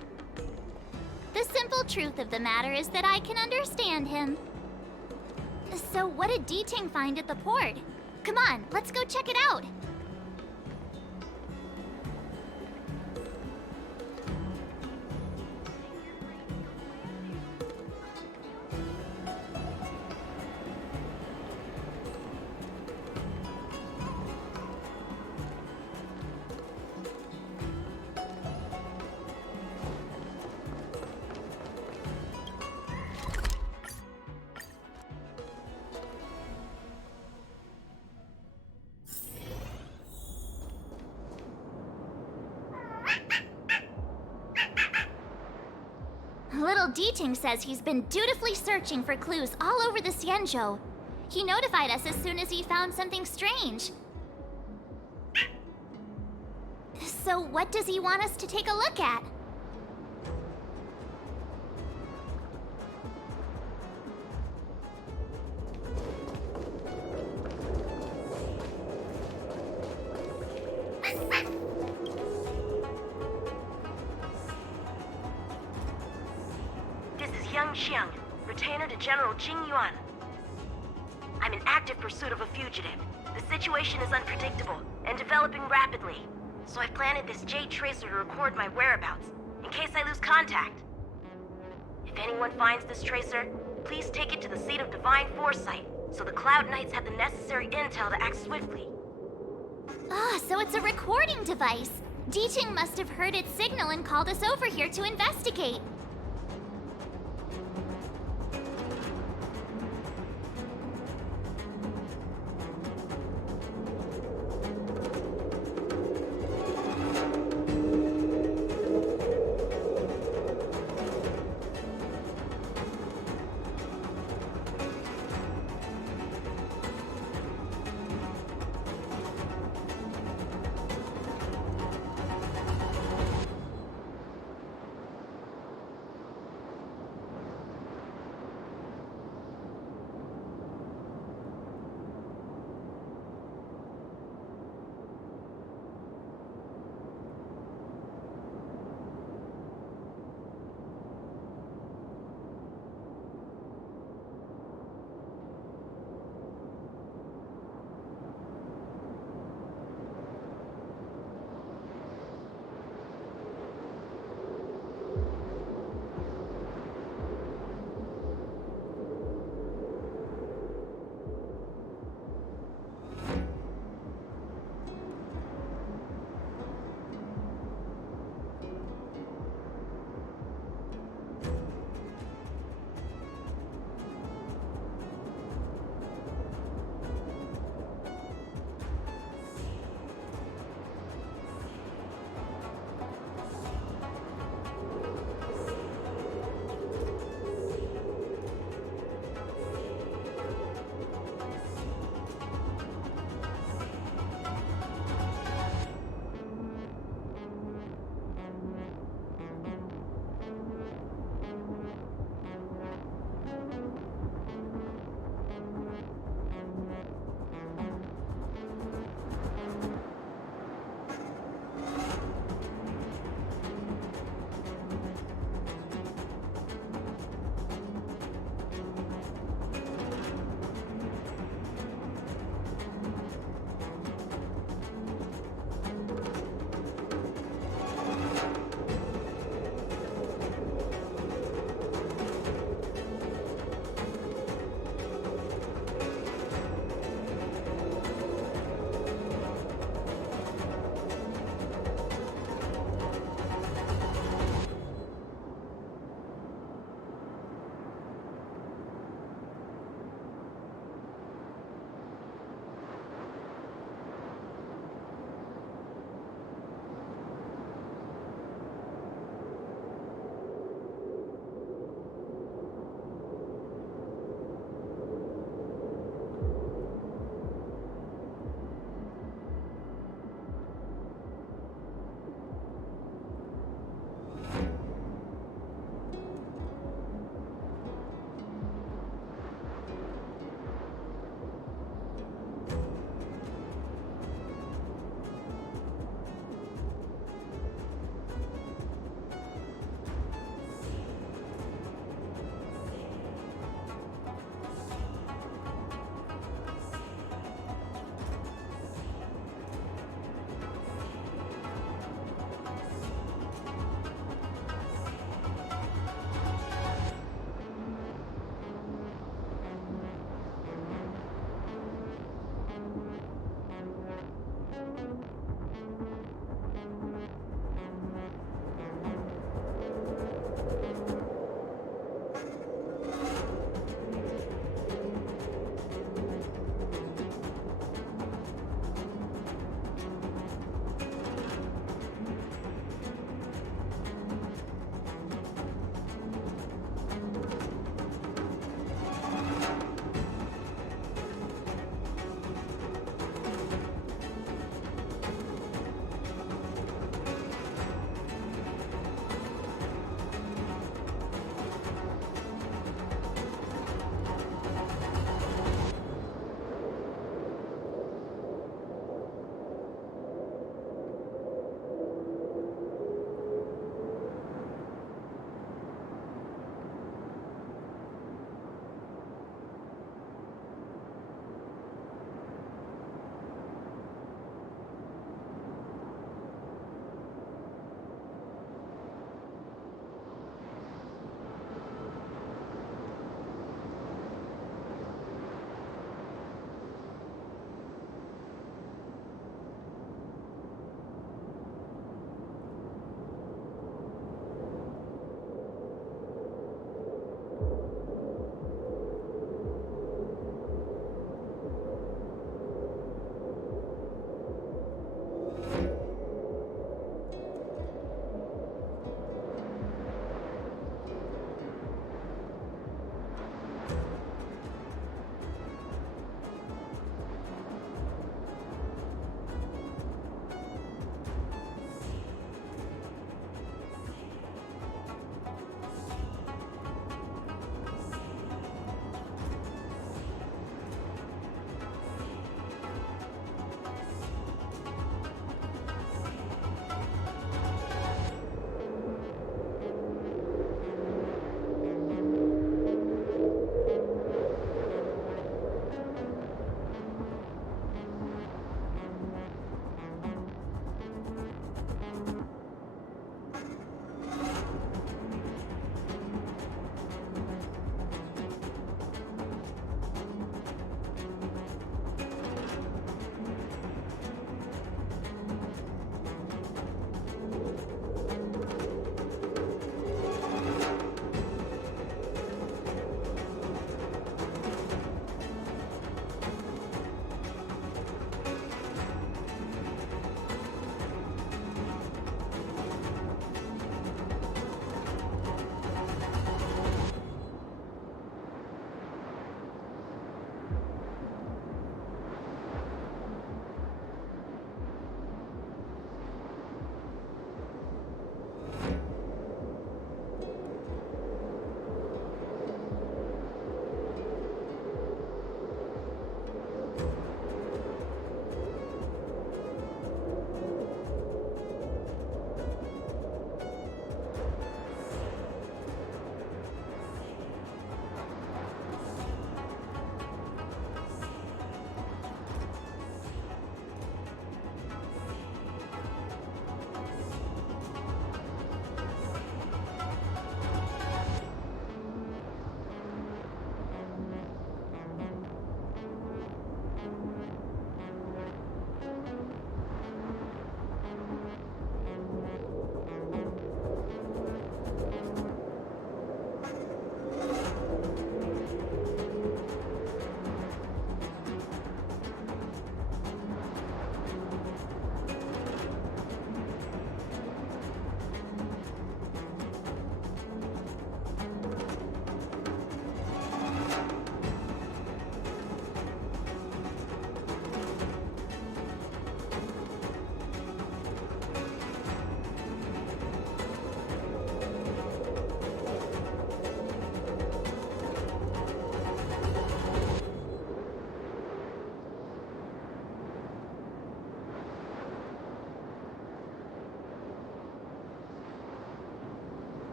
The simple truth of the matter is that I can understand him. So what did D-Ting find at the port? Come on, let's go check it out. Little D-Ting says he's been dutifully searching for clues all over the Xianzhou. He notified us as soon as he found something strange. So what does he want us to take a look at? Xiang, retainer to General Jing Yuan. I'm in active pursuit of a fugitive. The situation is unpredictable and developing rapidly, so I've planted this jade tracer to record my whereabouts, in case I lose contact. If anyone finds this tracer, please take it to the seat of divine foresight, so the Cloud Knights have the necessary intel to act swiftly. Ah, so it's a recording device. D-Ting must have heard its signal and called us over here to investigate.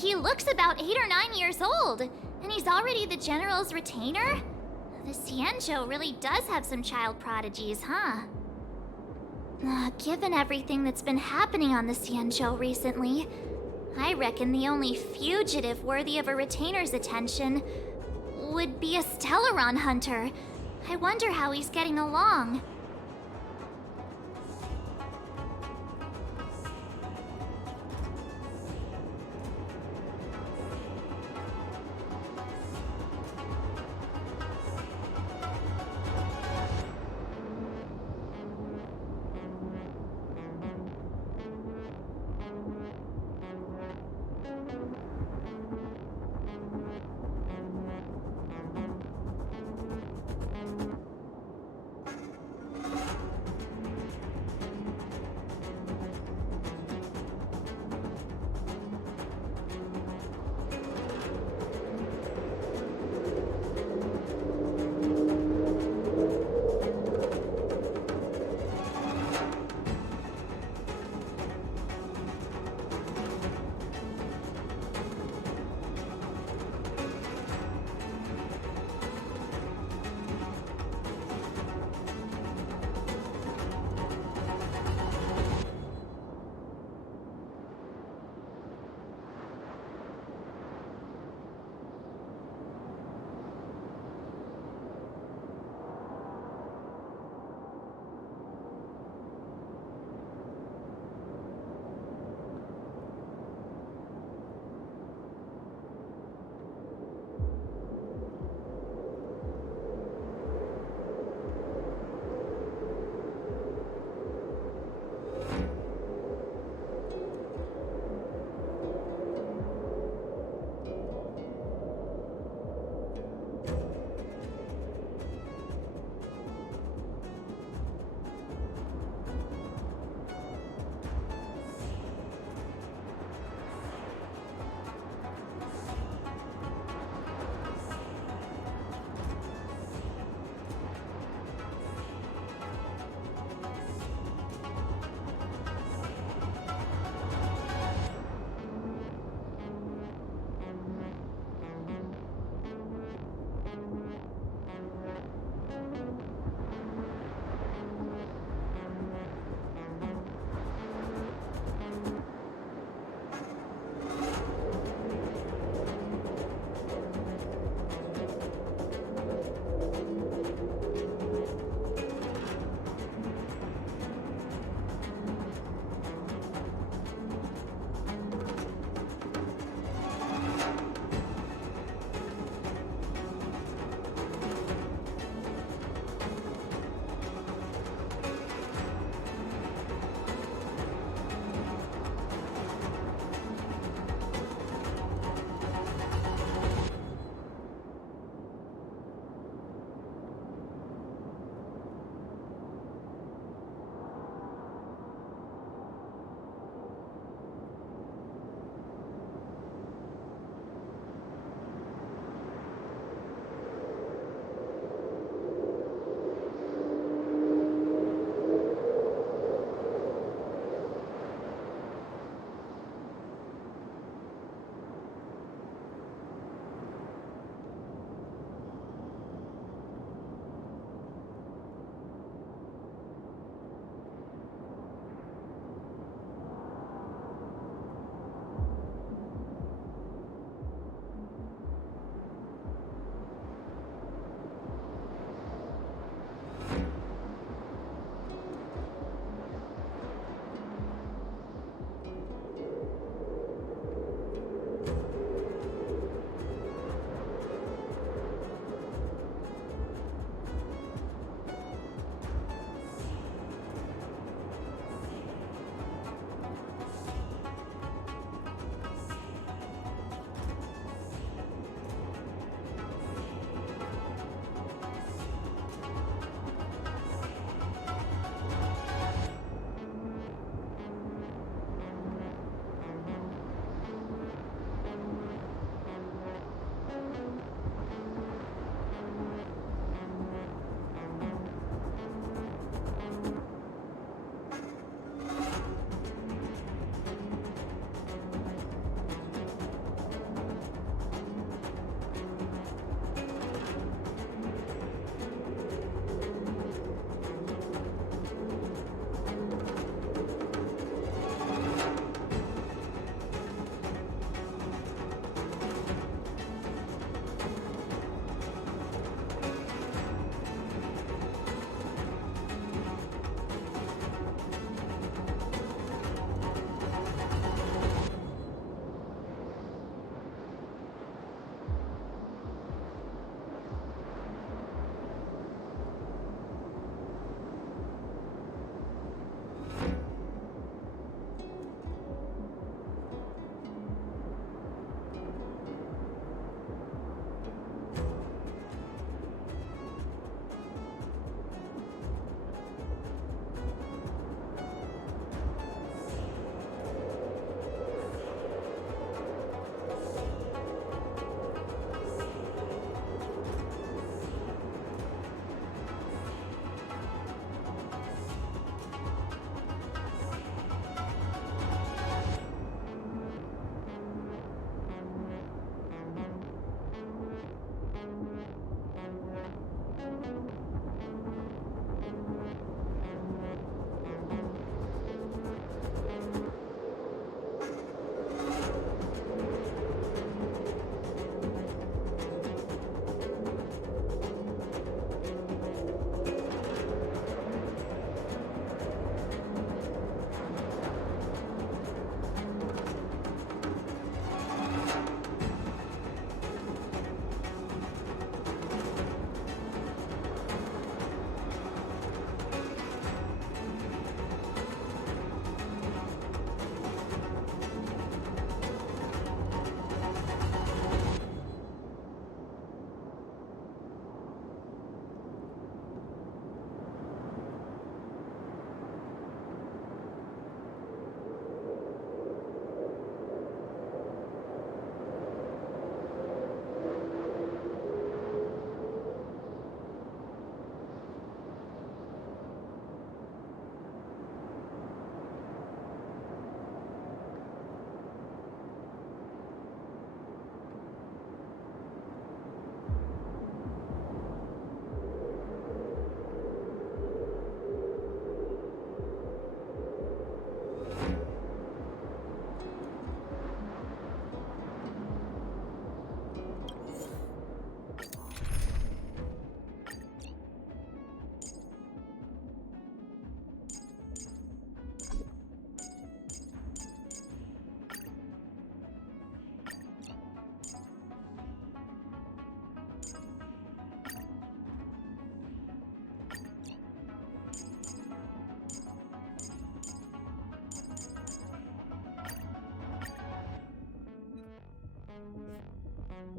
He looks about 8 or 9 years old, and he's already the General's retainer? The Xianzhou really does have some child prodigies, huh? Given everything that's been happening on the Xianzhou recently, I reckon the only fugitive worthy of a retainer's attention would be a Stellaron hunter. I wonder how he's getting along.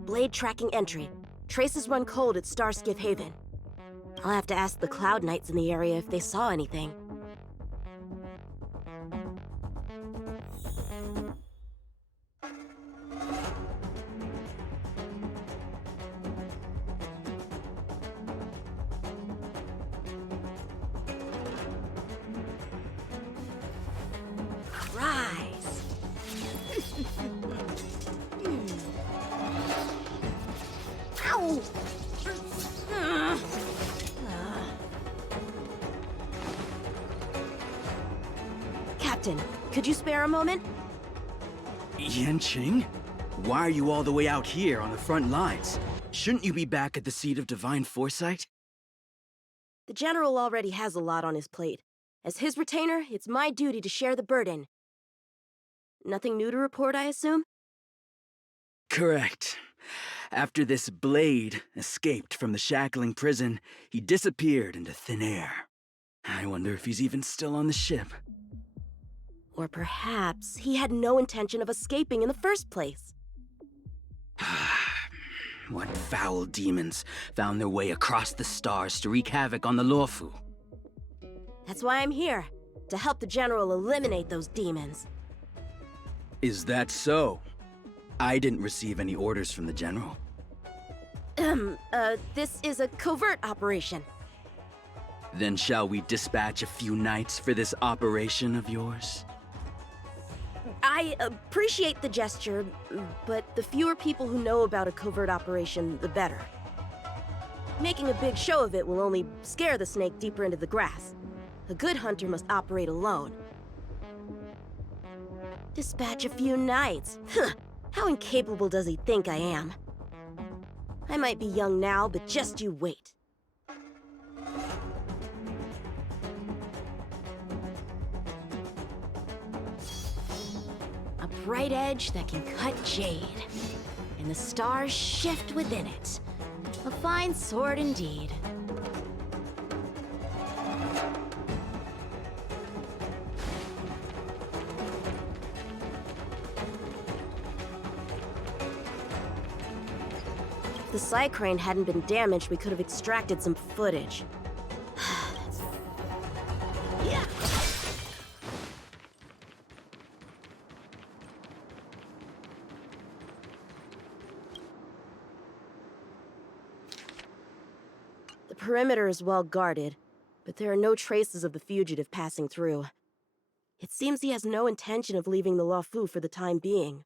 blade tracking entry. Traces run cold at Starskiff Haven. I'll have to ask the Cloud Knights in the area if they saw anything. Rise! Ow! Captain, could you spare a moment? Yanqing? Why are you all the way out here on the front lines? Shouldn't you be back at the seat of divine foresight? The General already has a lot on his plate. As his retainer, it's my duty to share the burden. Nothing new to report, I assume? Correct. After this blade escaped from the shackling prison, he disappeared into thin air. I wonder if he's even still on the ship. Or perhaps he had no intention of escaping in the first place. What foul demons found their way across the stars to wreak havoc on the Luofu? That's why I'm here, to help the General eliminate those demons. Is that so? I didn't receive any orders from the General. This is a covert operation. Then shall we dispatch a few knights for this operation of yours? I appreciate the gesture, but the fewer people who know about a covert operation, the better. Making a big show of it will only scare the snake deeper into the grass. A good hunter must operate alone. Dispatch a few knights. Huh. How incapable does he think I am? I might be young now, but just you wait. A bright edge that can cut jade, and the stars shift within it. A fine sword indeed. If the Skycryo hadn't been damaged, we could have extracted some footage. Yeah. The perimeter is well guarded, but there are no traces of the fugitive passing through. It seems he has no intention of leaving the Luofu for the time being.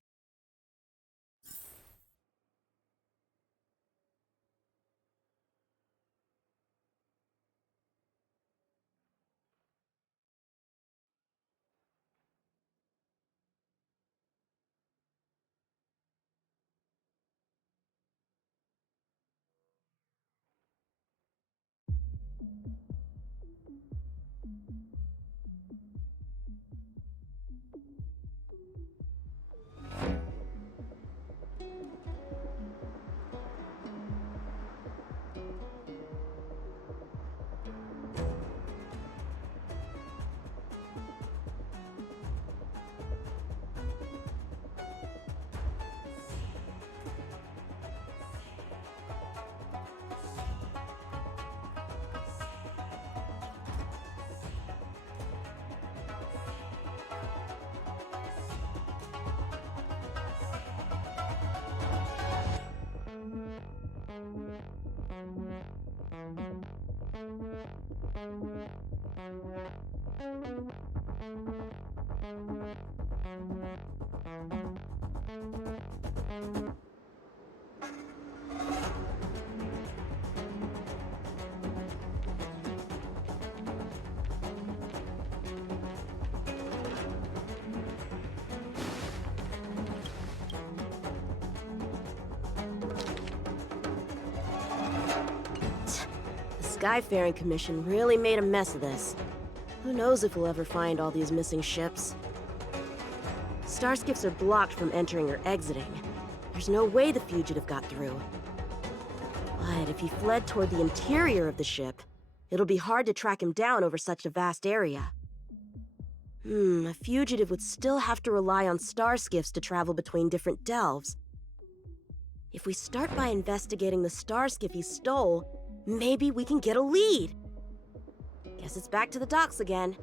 The Skyfaring Commission really made a mess of this. Who knows if we'll ever find all these missing ships. Starskiffs are blocked from entering or exiting. There's no way the fugitive got through. But if he fled toward the interior of the ship, it'll be hard to track him down over such a vast area. A fugitive would still have to rely on starskiffs to travel between different delves. If we start by investigating the star skiff he stole, maybe we can get a lead. Guess it's back to the docks again.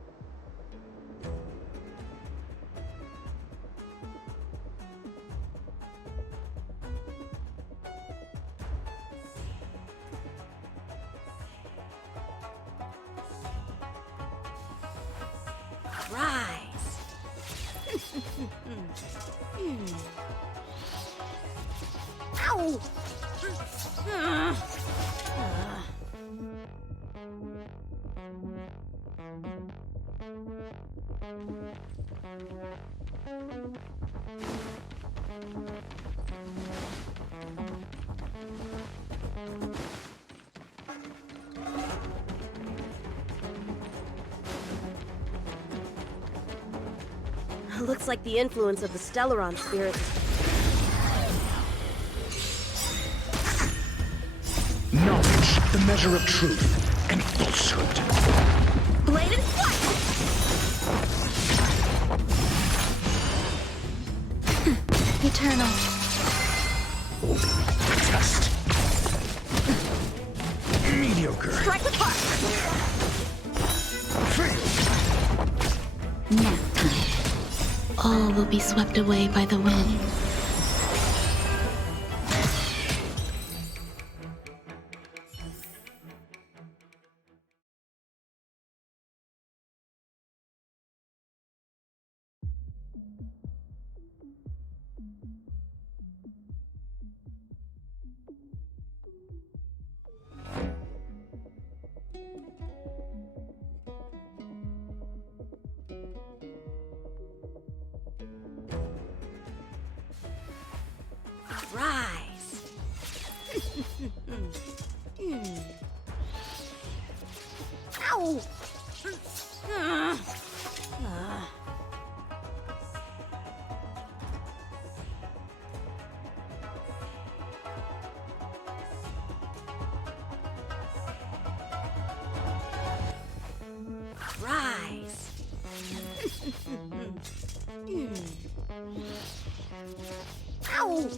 Rise. Ow! Looks like the influence of the Stellaron spirit. Knowledge, the measure of truth and falsehood. Blade and flash! Eternal. Test. Mediocre. Strike with heart! Fail. Nap time. All will be swept away by the wind. Rise. Ow! Rise. Ow!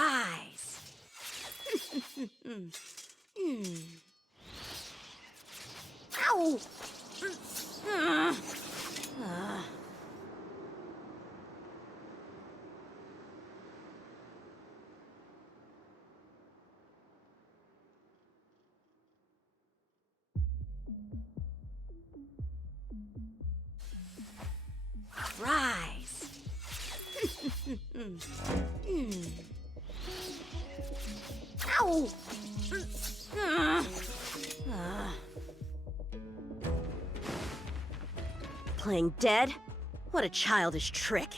Rise. Ow! Rise. Ow! Playing dead? What a childish trick.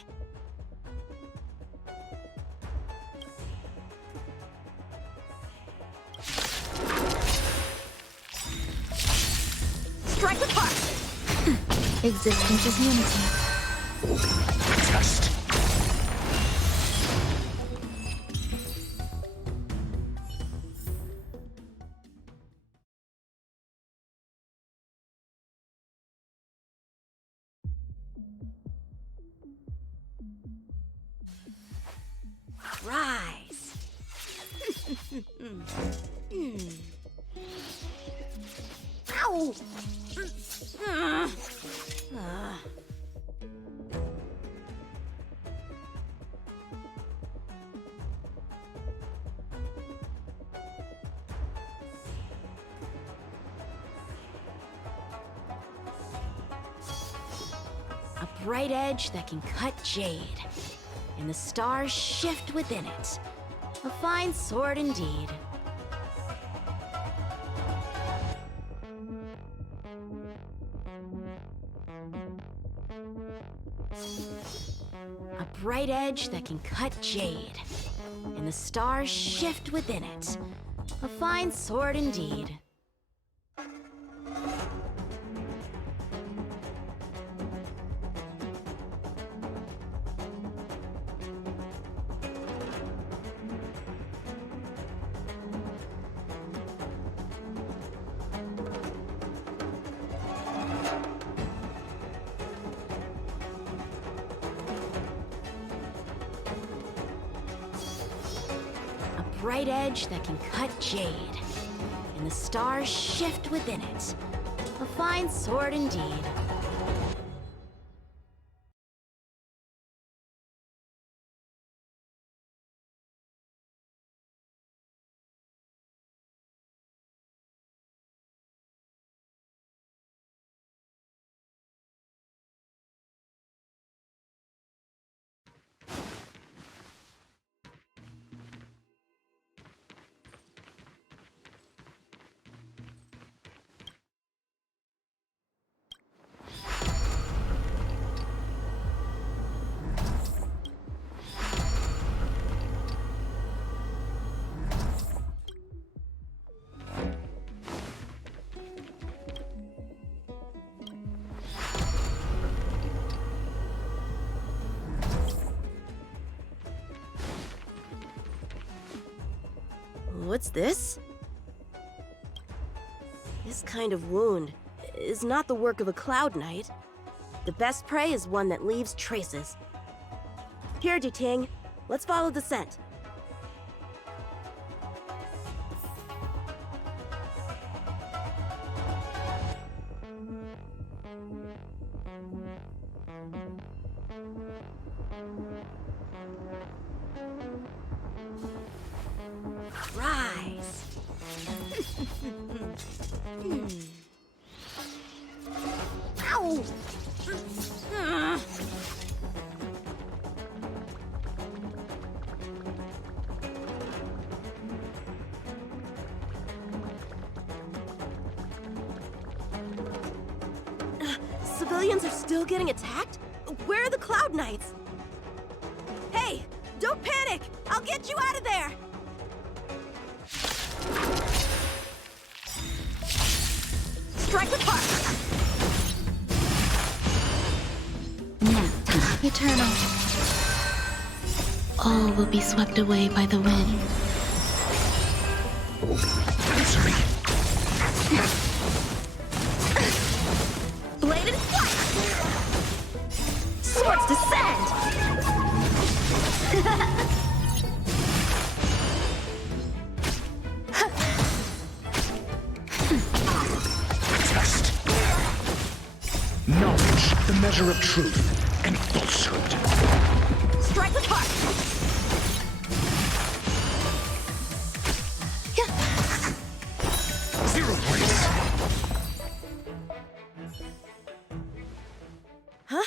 Strike with heart! Existence is unity. Test. Rise. Ow! bright edge that can cut jade, and the stars shift within it. A fine sword indeed. A bright edge that can cut jade, and the stars shift within it. A fine sword indeed. Bright edge that can cut jade, and the stars shift within it. A fine sword indeed. What's this? This kind of wound is not the work of a Cloud Knight. The best prey is one that leaves traces. Here, Ting, let's follow the scent. Rise. Ow! Civilians are still getting attacked? Where are the Cloud Knights? Hey, don't panic! I'll get you out of there! Strike the park! Nap time. Eternal. All will be swept away by the wind. Answer me. Blade and flight! Swords descend! Test. Knowledge, the measure of truth and falsehood. Strike the park! Zero points. Huh?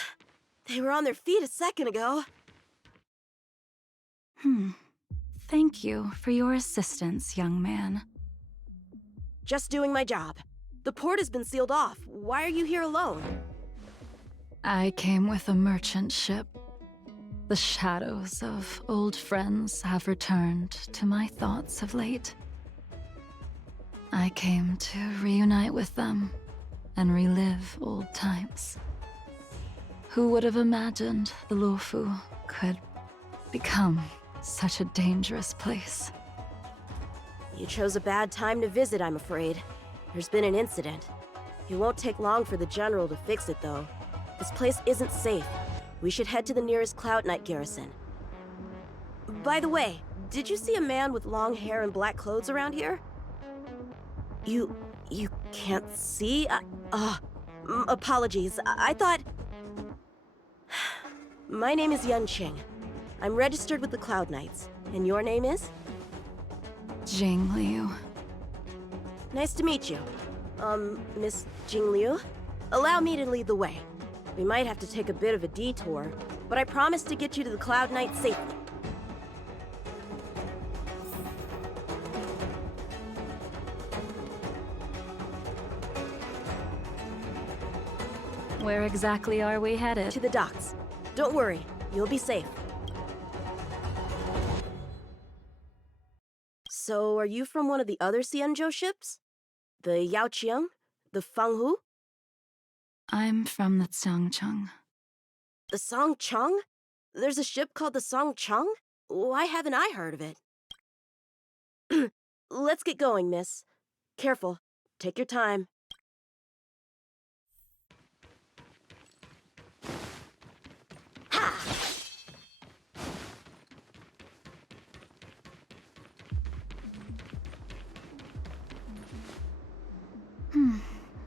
They were on their feet a second ago. Thank you for your assistance, young man. Just doing my job. The port has been sealed off. Why are you here alone? I came with a merchant ship. The shadows of old friends have returned to my thoughts of late. I came to reunite with them and relive old times. Who would have imagined the Luofu could become such a dangerous place? You chose a bad time to visit, I'm afraid. There's been an incident. It won't take long for the General to fix it, though. This place isn't safe. We should head to the nearest Cloud Knight garrison. By the way, did you see a man with long hair and black clothes around here? You can't see? Apologies. I thought... My name is Yun Qing. I'm registered with the Cloud Knights. And your name is? Jing Liu. Nice to meet you. Miss Jing Liu? Allow me to lead the way. We might have to take a bit of a detour, but I promise to get you to the Cloud-Knight safely. Where exactly are we headed? To the docks. Don't worry, you'll be safe. So, are you from one of the other Xianzhou ships? The Yaoqiang? The Fanghu? I'm from the Xiangcheng. The Songcheng? There's a ship called the Songcheng? Why haven't I heard of it? Let's get going, miss. Careful. Take your time.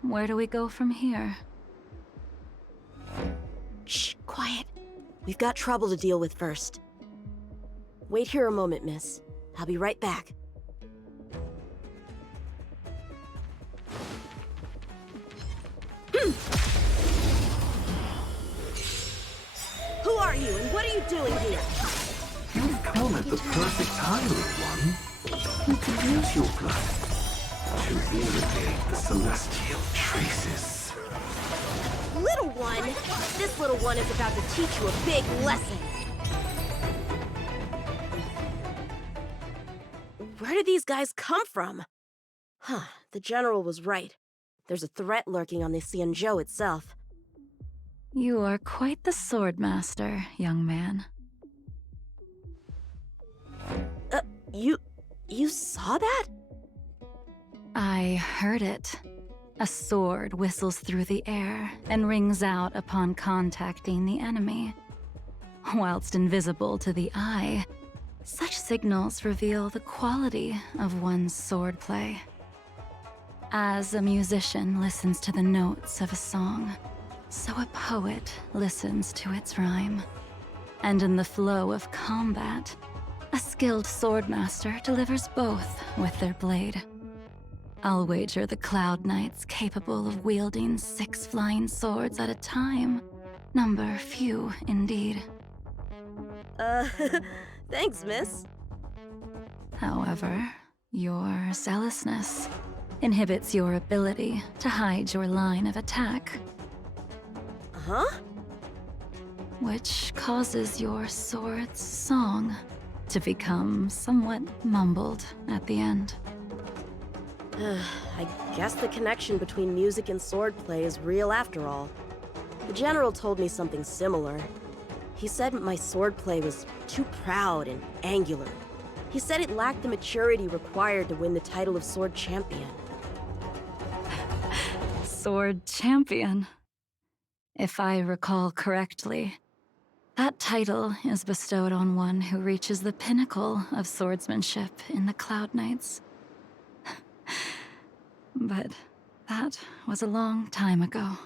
Where do we go from here? Shh, quiet. We've got trouble to deal with first. Wait here a moment, miss. I'll be right back. Who are you, and what are you doing here? You've come at the perfect time, little one. You can use your blood to irrigate the celestial traces. Little one? This little one is about to teach you a big lesson. Where did these guys come from? Huh, the General was right. There's a threat lurking on the Xianzhou itself. You are quite the swordmaster, young man. You saw that? I heard it. A sword whistles through the air and rings out upon contacting the enemy. Whilst invisible to the eye, such signals reveal the quality of one's swordplay. As a musician listens to the notes of a song, so a poet listens to its rhyme. And in the flow of combat, a skilled swordmaster delivers both with their blade. I'll wager the Cloud Knight's capable of wielding 6 flying swords at a time. Number few, indeed. Thanks, miss. However, your zealousness inhibits your ability to hide your line of attack. Huh? Which causes your sword's song to become somewhat mumbled at the end. I guess the connection between music and swordplay is real after all. The General told me something similar. He said my swordplay was too proud and angular. He said it lacked the maturity required to win the title of Sword Champion. Sword Champion? If I recall correctly, that title is bestowed on one who reaches the pinnacle of swordsmanship in the Cloud Knights. But that was a long time ago.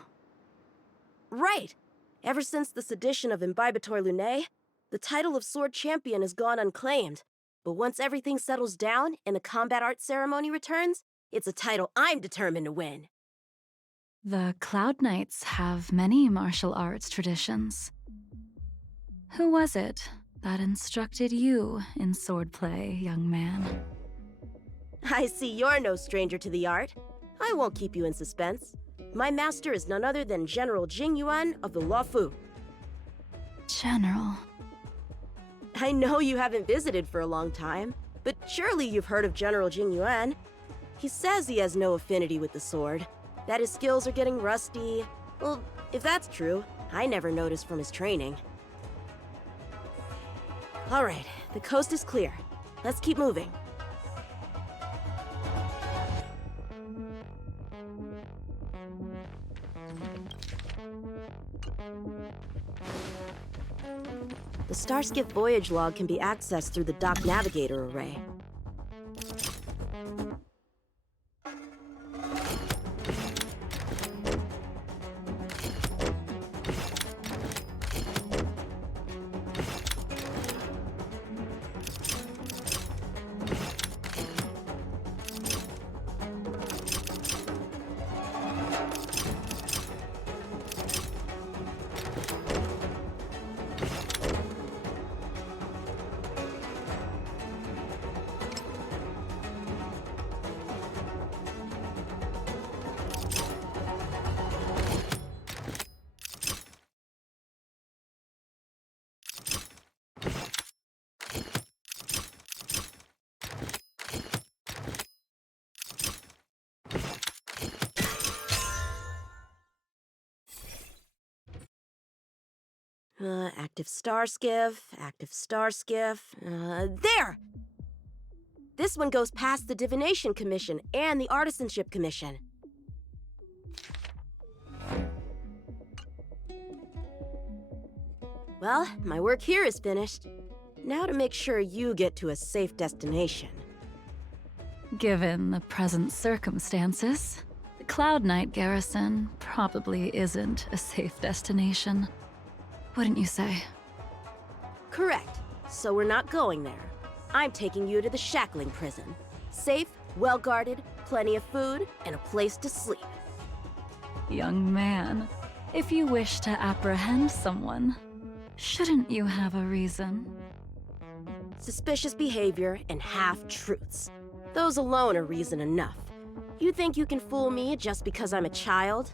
Right! Ever since the sedition of Imbibitor Lunae, the title of Sword Champion has gone unclaimed. But once everything settles down and the combat art ceremony returns, it's a title I'm determined to win. The Cloud Knights have many martial arts traditions. Who was it that instructed you in swordplay, young man? I see you're no stranger to the art. I won't keep you in suspense. My master is none other than General Jing Yuan of the Luofu. General. I know you haven't visited for a long time, but surely you've heard of General Jing Yuan. He says he has no affinity with the sword, that his skills are getting rusty. Well, if that's true, I never noticed from his training. All right, the coast is clear. Let's keep moving. The Starskip voyage log can be accessed through the dock navigator array. Active star skiff, active star skiff. There! This one goes past the Divination Commission and the Artisanship Commission. Well, my work here is finished. Now to make sure you get to a safe destination. Given the present circumstances, the PotatoKnight garrison probably isn't a safe destination. Wouldn't you say? Correct. So we're not going there. I'm taking you to the shackling prison. Safe, well-guarded, plenty of food, and a place to sleep. Young man, if you wish to apprehend someone, shouldn't you have a reason? Suspicious behavior and half-truths. Those alone are reason enough. You think you can fool me just because I'm a child?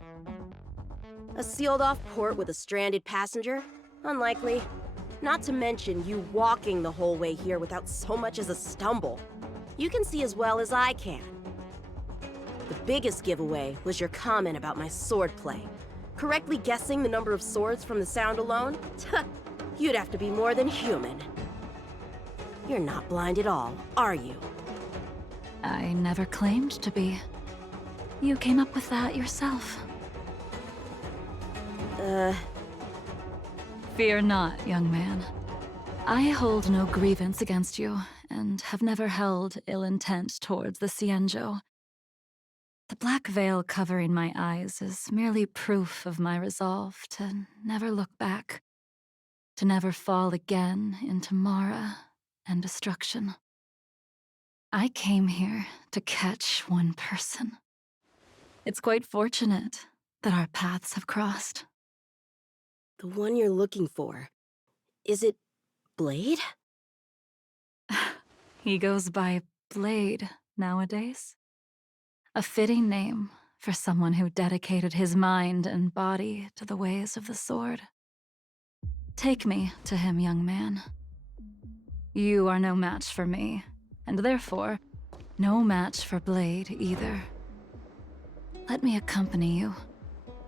A sealed-off port with a stranded passenger? Unlikely. Not to mention you walking the whole way here without so much as a stumble. You can see as well as I can. The biggest giveaway was your comment about my swordplay. Correctly guessing the number of swords from the sound alone? You'd have to be more than human. You're not blind at all, are you? I never claimed to be. You came up with that yourself. Fear not, young man. I hold no grievance against you, and have never held ill intent towards the Cienjo. The black veil covering my eyes is merely proof of my resolve to never look back, to never fall again into Mara and destruction. I came here to catch one person. It's quite fortunate that our paths have crossed. The one you're looking for. Is it Blade? He goes by Blade nowadays. A fitting name for someone who dedicated his mind and body to the ways of the sword. Take me to him, young man. You are no match for me, and therefore, no match for Blade either. Let me accompany you.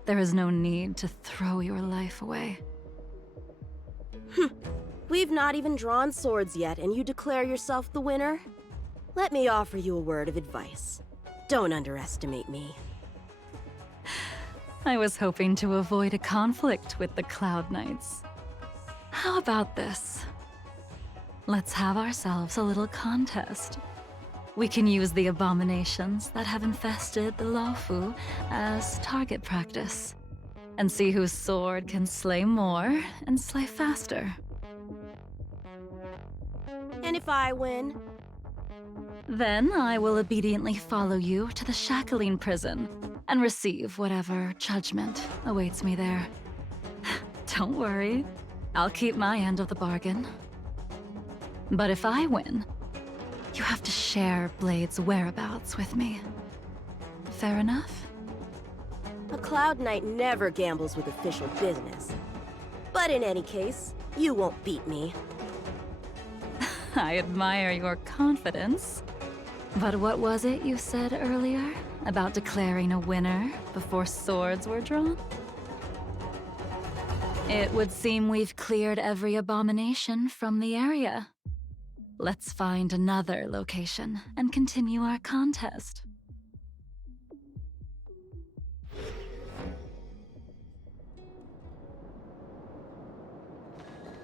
There is no need to throw your life away. We've not even drawn swords yet, and you declare yourself the winner? Let me offer you a word of advice. Don't underestimate me. I was hoping to avoid a conflict with the PotatoKnights. How about this? Let's have ourselves a little contest. We can use the abominations that have infested the Lawfu as target practice, and see whose sword can slay more and slay faster. And if I win? Then I will obediently follow you to the shackling prison and receive whatever judgment awaits me there. Don't worry, I'll keep my end of the bargain. But if I win, you have to share Blade's whereabouts with me. Fair enough? A PotatoKnight never gambles with official business. But in any case, you won't beat me. I admire your confidence. But what was it you said earlier about declaring a winner before swords were drawn? It would seem we've cleared every abomination from the area. Let's find another location and continue our contest.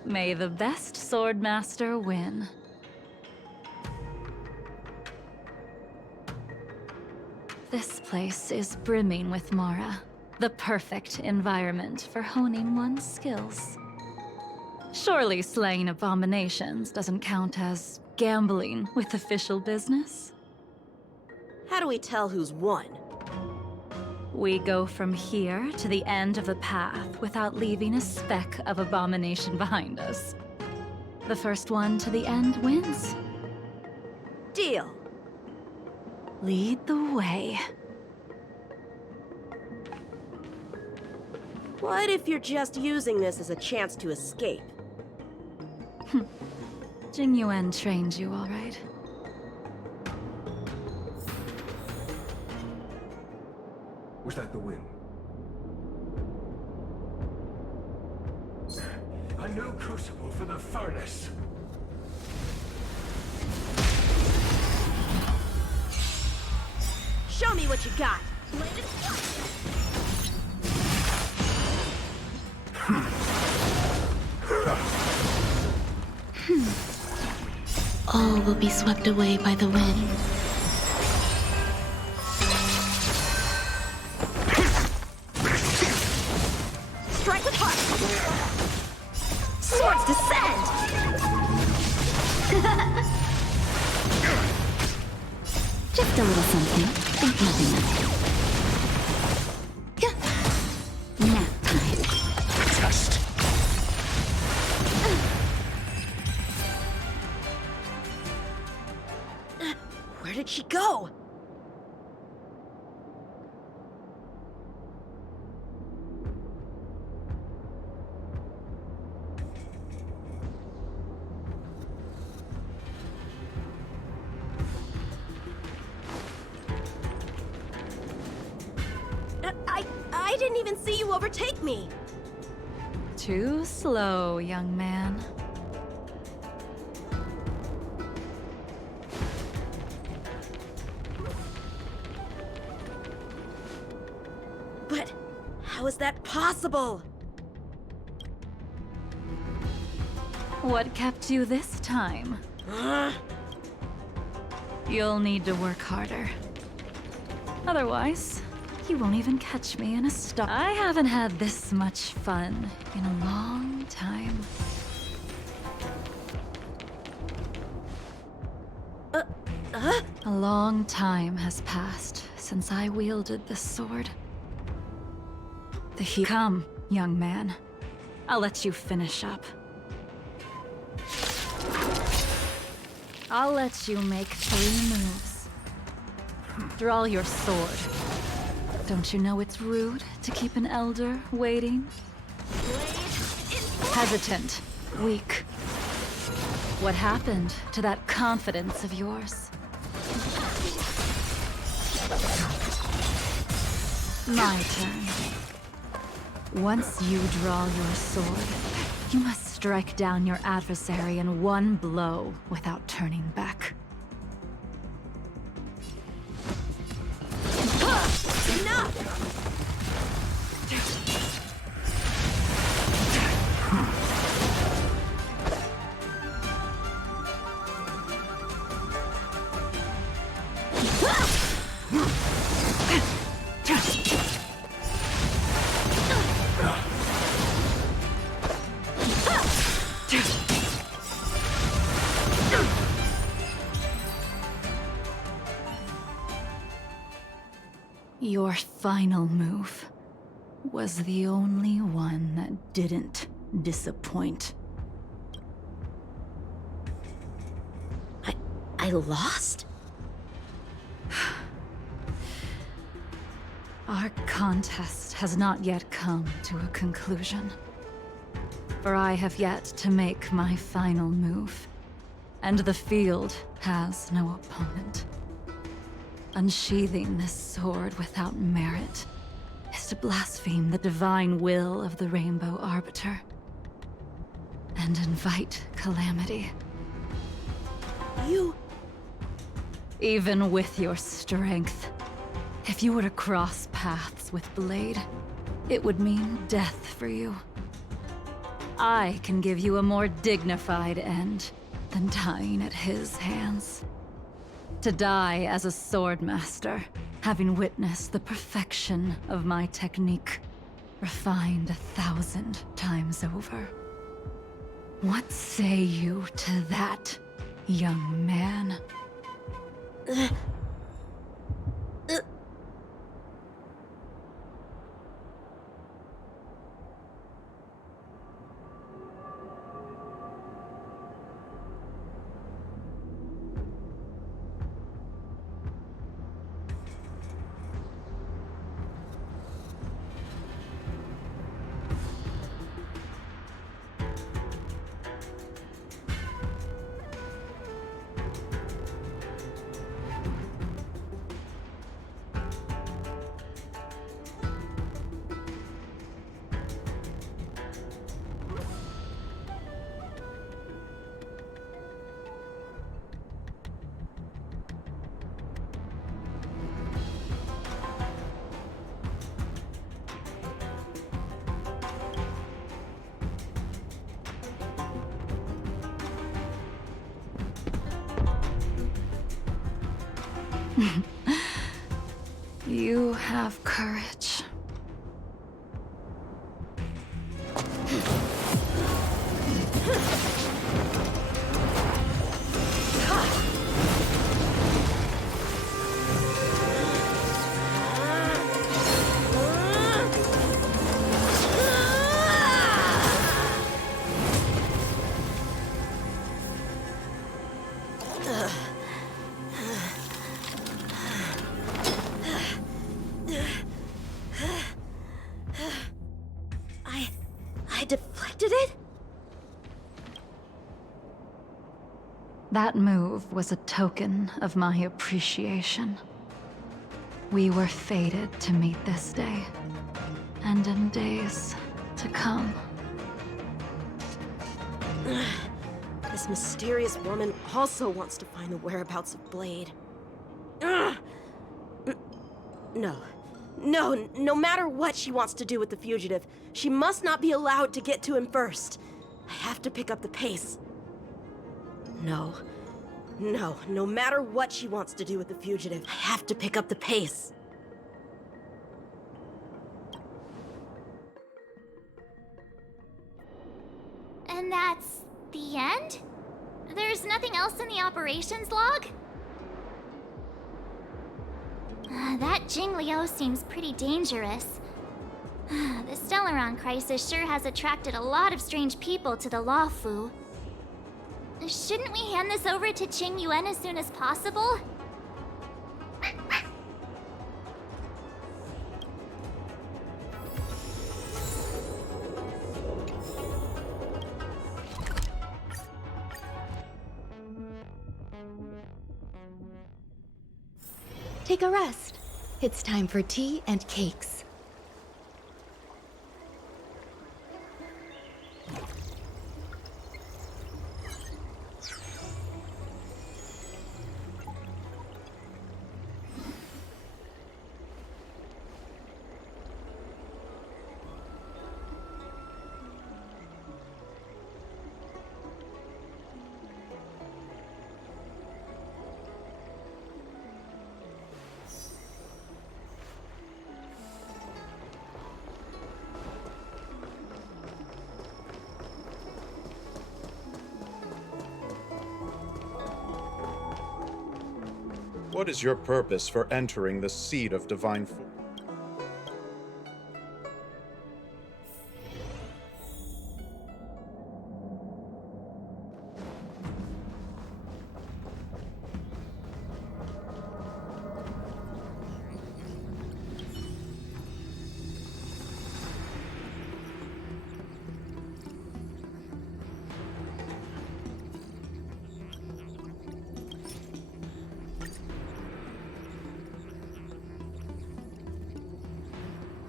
May the best swordmaster win. This place is brimming with Mara, the perfect environment for honing one's skills. Surely slaying abominations doesn't count as gambling with official business? How do we tell who's won? We go from here to the end of the path without leaving a speck of abomination behind us. The first one to the end wins. Deal. Lead the way. What if you're just using this as a chance to escape? Jing Yuan trained you, all right. Was that the wind? A new crucible for the furnace. Show me what you got. All will be swept away by the wind. Strike with heart. Swords descend. Just a little something and happiness. Nap time. Test. Where did she go? I didn't even see you overtake me. Too slow, young man. But how is that possible? What kept you this time? You'll need to work harder. Otherwise, you won't even catch me in a storm. I haven't had this much fun in a long time. A long time has passed since I wielded this sword. The heat. Come, young man. I'll let you finish up. I'll let you make 3 moves. Draw your sword. Don't you know it's rude to keep an elder waiting? Hesitant, weak. What happened to that confidence of yours? My turn. Once you draw your sword, you must strike down your adversary in one blow without turning back. Enough! Your final move was the only one that didn't disappoint. I lost? Our contest has not yet come to a conclusion. For I have yet to make my final move, and the field has no opponent. Unsheathing this sword without merit is to blaspheme the divine will of the Rainbow Arbiter and invite calamity. You... Even with your strength, if you were to cross paths with Blade, it would mean death for you. I can give you a more dignified end than dying at his hands. To die as a swordmaster, having witnessed the perfection of my technique, refined 1,000 times over. What say you to that, young man? You have courage. I deflected it? That move was a token of my appreciation. We were fated to meet this day, and in days to come. This mysterious woman also wants to find the whereabouts of Blade. No matter what she wants to do with the fugitive, she must not be allowed to get to him first. I have to pick up the pace. No matter what she wants to do with the fugitive, I have to pick up the pace. And that's the end? There's nothing else in the operations log? That Jingliu seems pretty dangerous. The Stellaron crisis sure has attracted a lot of strange people to the Luofu. Shouldn't we hand this over to Qing Yuan as soon as possible? Take a rest. It's time for tea and cakes. What is your purpose for entering the seed of divine food?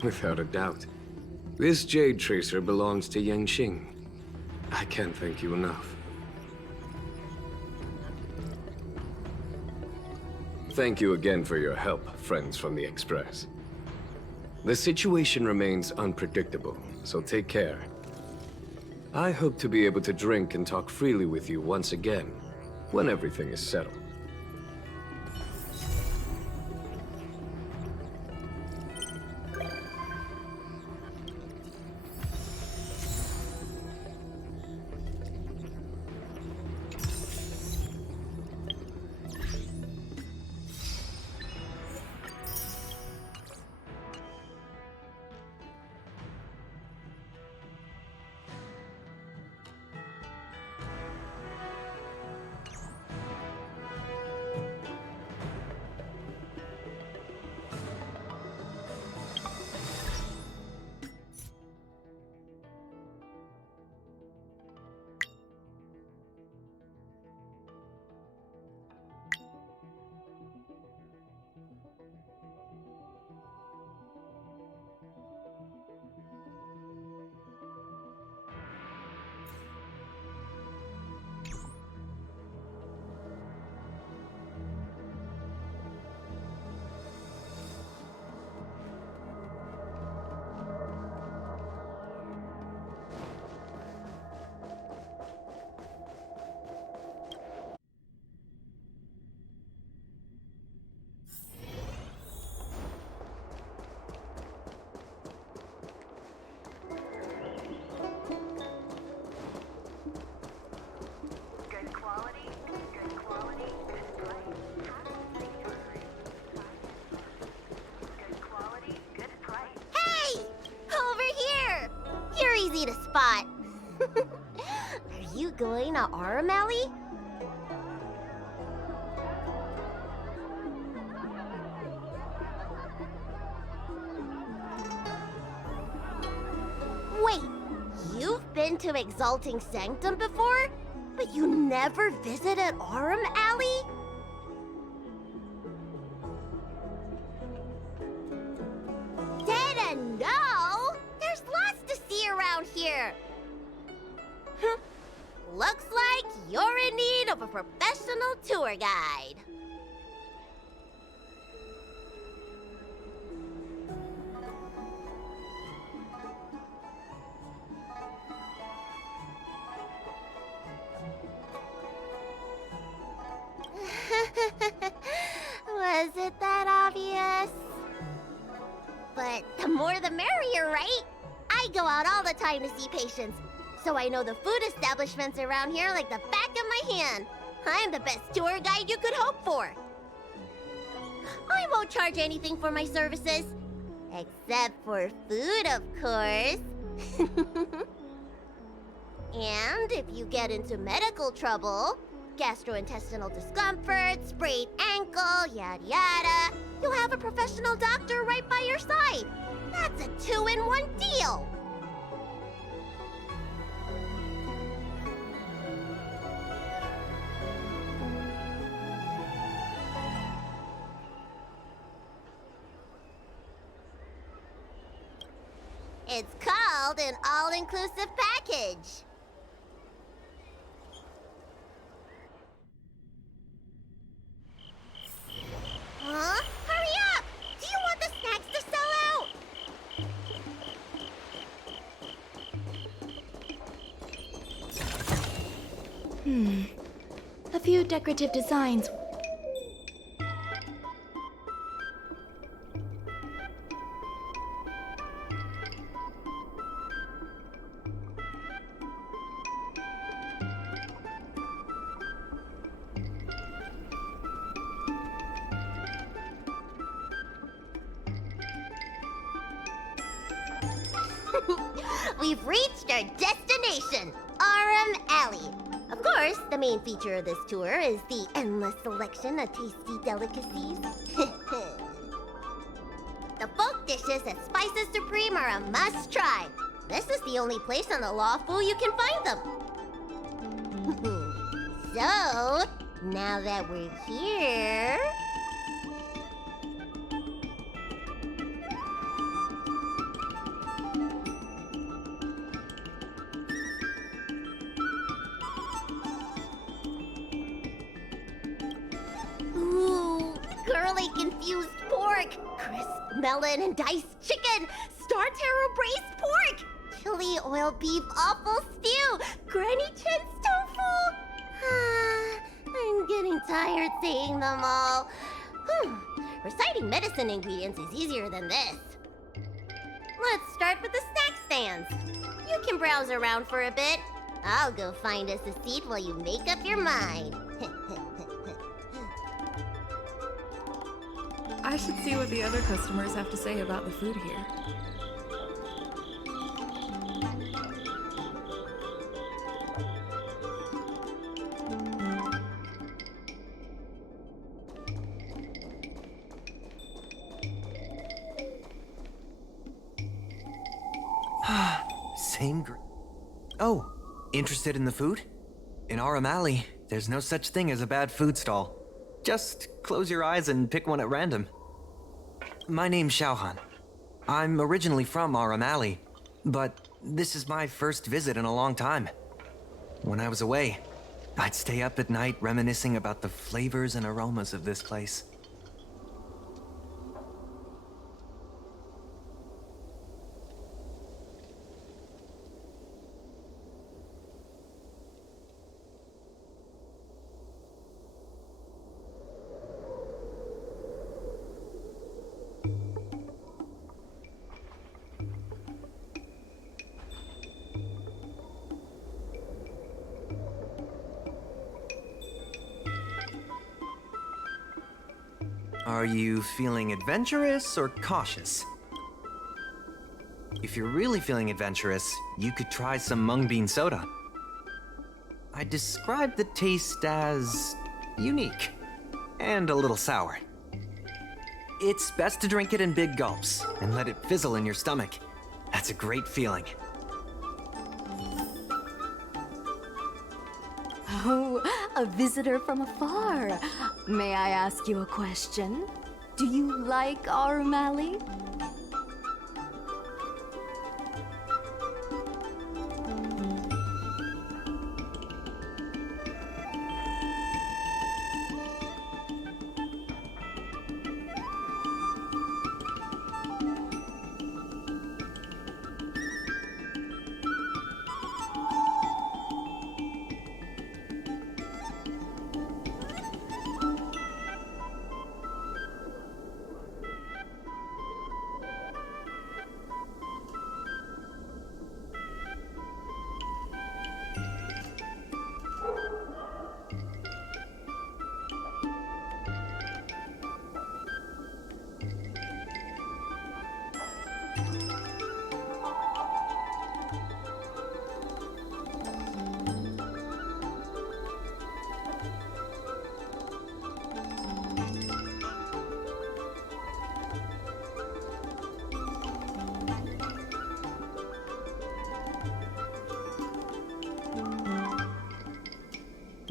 Without a doubt. This Jade Tracer belongs to Yangqing. I can't thank you enough. Thank you again for your help, friends from the Express. The situation remains unpredictable, so take care. I hope to be able to drink and talk freely with you once again, when everything is settled. easy to spot. Are you going to Aurum Alley? Wait, you've been to Exalting Sanctum before? But you never visited Aurum Alley? Didn't know? There's lots to see around here. Looks like you're in need of a professional tour guide. Was it that obvious? But the more the merrier, right? I go out all the time to see patients, so I know the food establishments around here like the back of my hand. I'm the best tour guide you could hope for. I won't charge anything for my services. Except for food, of course. And if you get into medical trouble, gastrointestinal discomfort, sprained ankle, yada yada, you'll have a professional doctor right by your side. That's a 2-in-1 deal. It's called an all-inclusive package. Huh? Hurry up! Do you want the snacks to sell out? A few decorative designs. We've reached our destination, Aurum Alley. Of course, the main feature of this tour is the endless selection of tasty delicacies. The folk dishes at Spices Supreme are a must-try. This is the only place on the Lawful you can find them. So, now that we're here... Curly confused pork, crisp melon and diced chicken, star taro braised pork, chili oil beef awful stew, Granny Chen's tofu. I'm getting tired saying them all. Reciting medicine ingredients is easier than this. Let's start with the snack stands. You can browse around for a bit. I'll go find us a seat while you make up your mind. I should see what the other customers have to say about the food here. Same Oh, interested in the food? In Aurum Alley, there's no such thing as a bad food stall. Just close your eyes and pick one at random. My name's Xiaohan. I'm originally from Aurum Alley, but this is my first visit in a long time. When I was away, I'd stay up at night reminiscing about the flavors and aromas of this place. Are you feeling adventurous or cautious? If you're really feeling adventurous, you could try some mung bean soda. I describe the taste as unique and a little sour. It's best to drink it in big gulps and let it fizzle in your stomach. That's a great feeling. Oh, a visitor from afar. May I ask you a question? Do you like our Mali?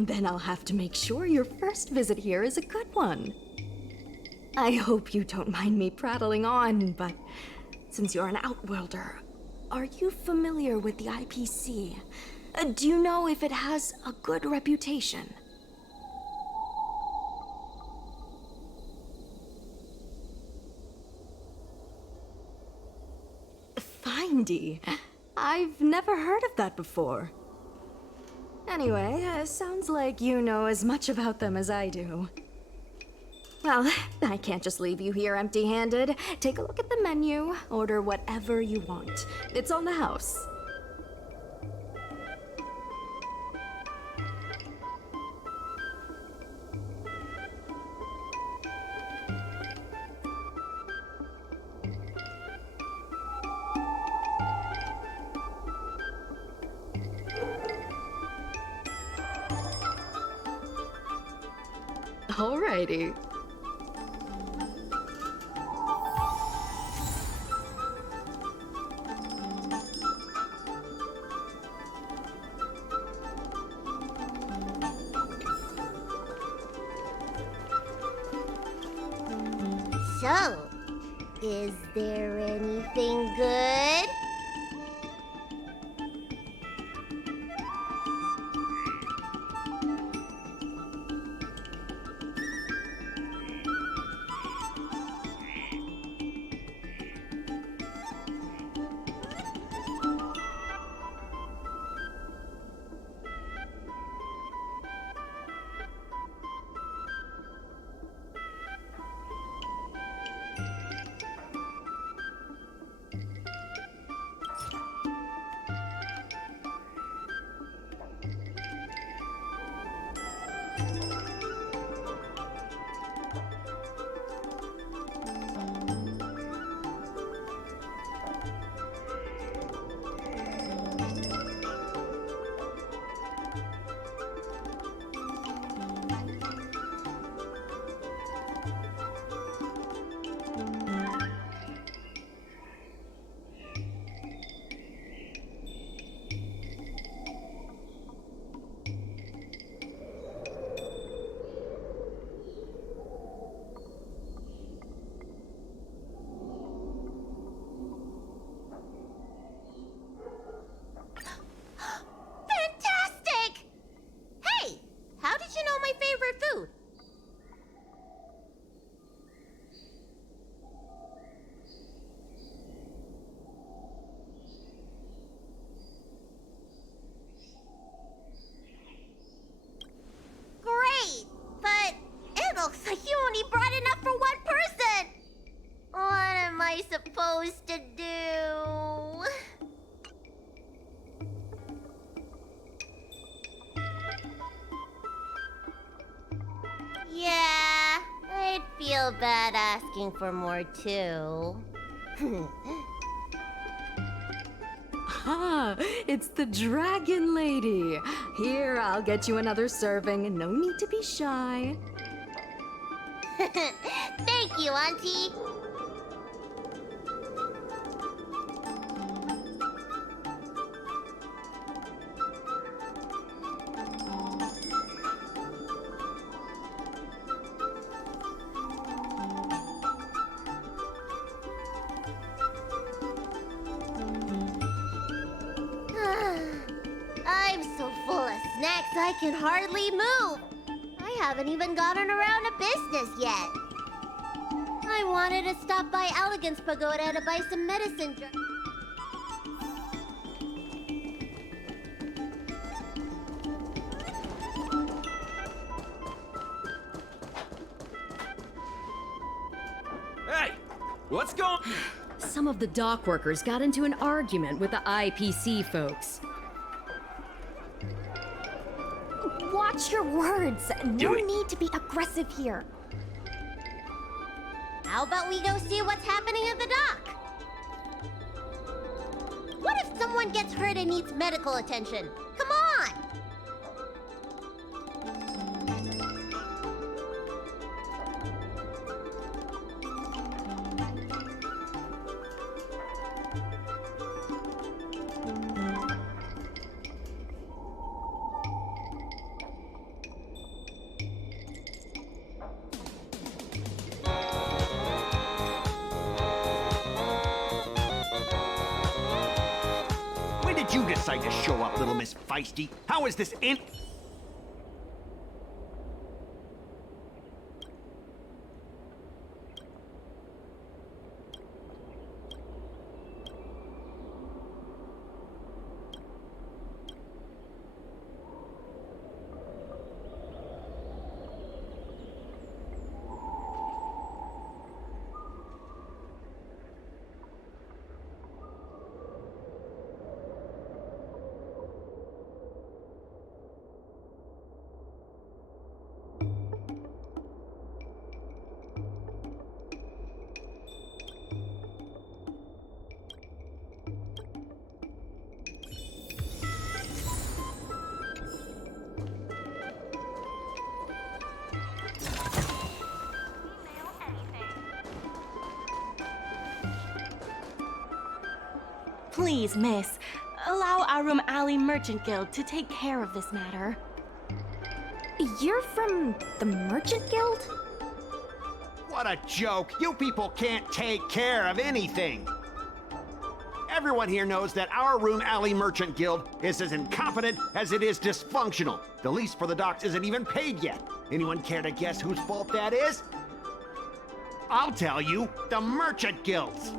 Then I'll have to make sure your first visit here is a good one. I hope you don't mind me prattling on, but since you're an outworlder, are you familiar with the IPC? Do you know if it has a good reputation? Findy. I've never heard of that before. Anyway, sounds like you know as much about them as I do. Well, I can't just leave you here empty-handed. Take a look at the menu, order whatever you want. It's on the house. Alrighty. So, is there anything good? Fantastic! Hey, how did you know my favorite food? Great, but it looks like you only brought enough for one person. What am I supposed to do? Yeah, I'd feel bad asking for more too. Aha! It's the Dragon Lady. Here, I'll get you another serving. No need to be shy. Thank you, Auntie. I'm so full of snacks I can hardly move. I haven't even gotten around to business yet. I wanted to stop by Elegance Pagoda to buy some medicine. Hey, what's going? Some of the dock workers got into an argument with the IPC folks. Watch your words. No need to be aggressive here. How about we go see what's happening at the dock? What if someone gets hurt and needs medical attention? Come on! When did you decide to show up, little Miss Feisty? How is this in... Please, miss, allow our Room Alley Merchant Guild to take care of this matter. You're from the Merchant Guild? What a joke! You people can't take care of anything! Everyone here knows that our Room Alley Merchant Guild is as incompetent as it is dysfunctional. The lease for the docks isn't even paid yet. Anyone care to guess whose fault that is? I'll tell you, the Merchant Guild's.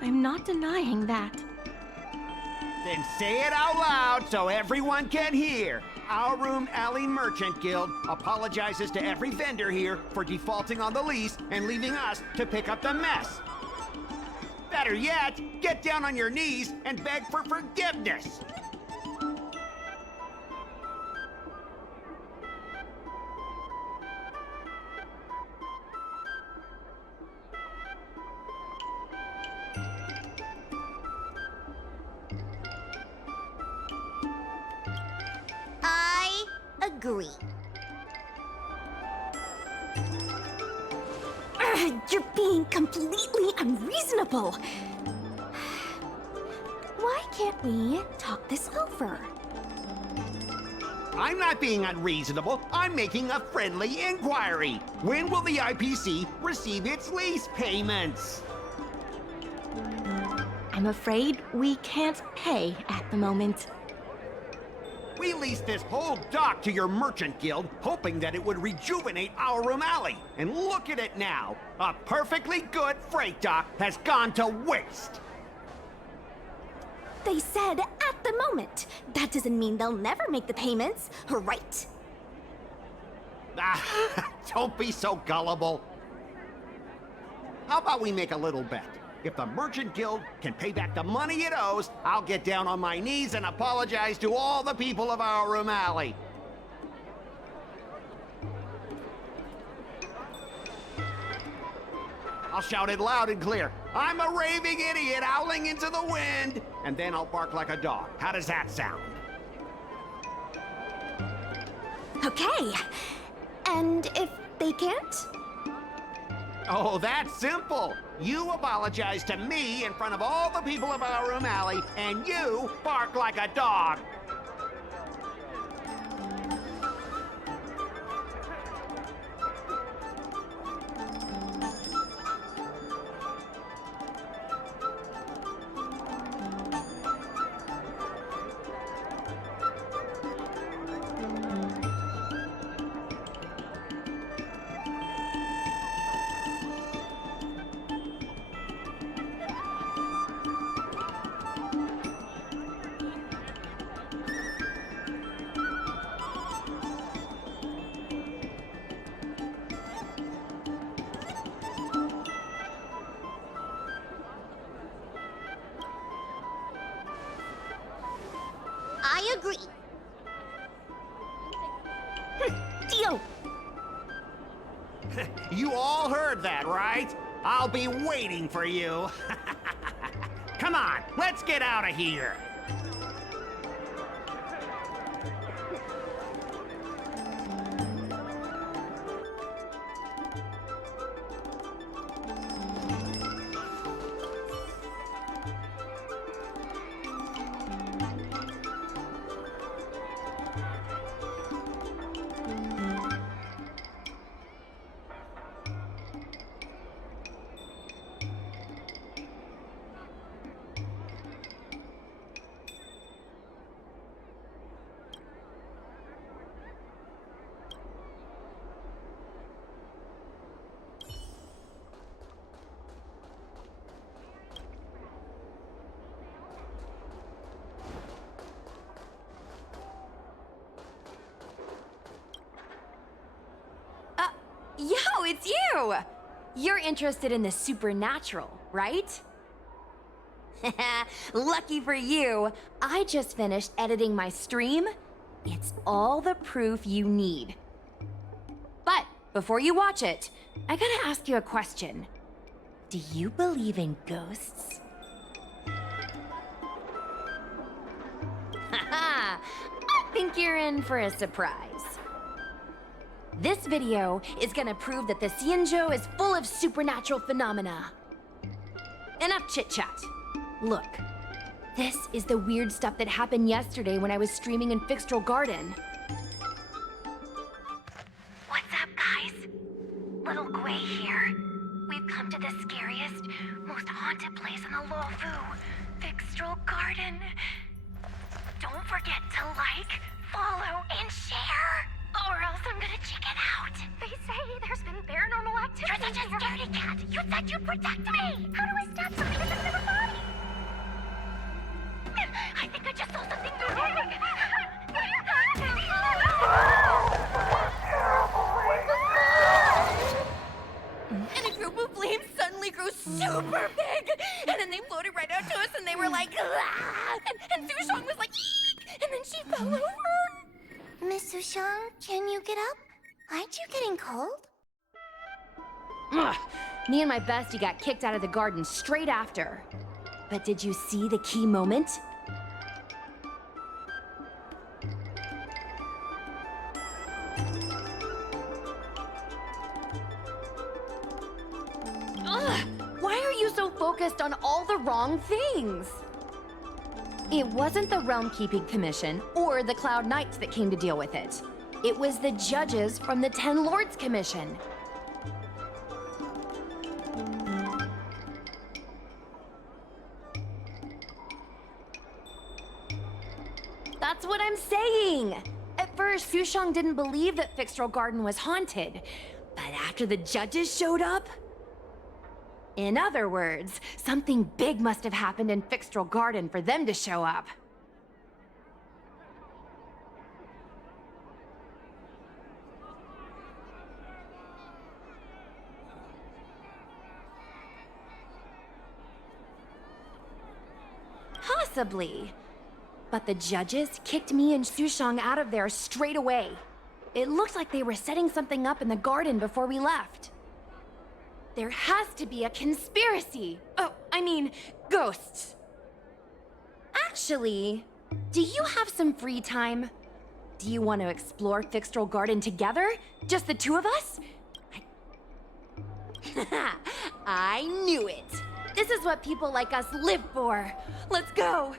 I'm not denying that. Then say it out loud so everyone can hear. Our Room Alley Merchant Guild apologizes to every vendor here for defaulting on the lease and leaving us to pick up the mess. Better yet, get down on your knees and beg for forgiveness. I agree. You're being completely unreasonable. Why can't we talk this over? I'm not being unreasonable. I'm making a friendly inquiry. When will the IPC receive its lease payments? I'm afraid we can't pay at the moment. We leased this whole dock to your merchant guild, hoping that it would rejuvenate our Room Alley. And look at it now. A perfectly good freight dock has gone to waste. They said at the moment. That doesn't mean they'll never make the payments, right? Don't be so gullible. How about we make a little bet? If the Merchant Guild can pay back the money it owes, I'll get down on my knees and apologize to all the people of our Room Alley. I'll shout it loud and clear. I'm a raving idiot howling into the wind, and then I'll bark like a dog. How does that sound? Okay. And if they can't? Oh, that's simple. You apologize to me in front of all the people of our room alley, and you bark like a dog. I agree. Deal! You all heard that, right? I'll be waiting for you. Come on, let's get out of here. Yo, it's you! You're interested in the supernatural, right? Lucky for you, I just finished editing my stream. It's all the proof you need. But before you watch it, I gotta ask you a question. Do you believe in ghosts? Haha, I think you're in for a surprise. This video is gonna prove that the Xianzhou is full of supernatural phenomena. Enough chit-chat. Look, this is the weird stuff that happened yesterday when I was streaming in Fixtral Garden. What's up, guys? Little Gui here. We've come to the scariest, most haunted place in the Luofu, Fixtral Garden. Don't forget to like, follow, and share, or else I'm gonna chicken out. They say there's been paranormal activity. You're such a scaredy cat. You said you'd protect me. How do I stab something that doesn't have a body? I think I just saw something moving. And a group of flames suddenly grew super big! And then they floated right out to us and they were like, ah! And Sushong was like, eek! And then she fell over! Miss Sushong, can you get up? Aren't you getting cold? Ugh. Me and my bestie got kicked out of the garden straight after. But did you see the key moment? Ugh. Why are you so focused on all the wrong things? It wasn't the Realm Keeping Commission or the Cloud Knights that came to deal with it. It was the judges from the Ten Lords Commission. That's what I'm saying! At first, Sushong didn't believe that Fixtral Garden was haunted. But after the judges showed up... In other words, something big must have happened in Fixtral Garden for them to show up. Possibly. But the judges kicked me and Sushong out of there straight away. It looked like they were setting something up in the garden before we left. There has to be a conspiracy. Oh, I mean, ghosts. Actually, do you have some free time? Do you want to explore Fixtral Garden together? Just the two of us? I knew it! This is what people like us live for. Let's go!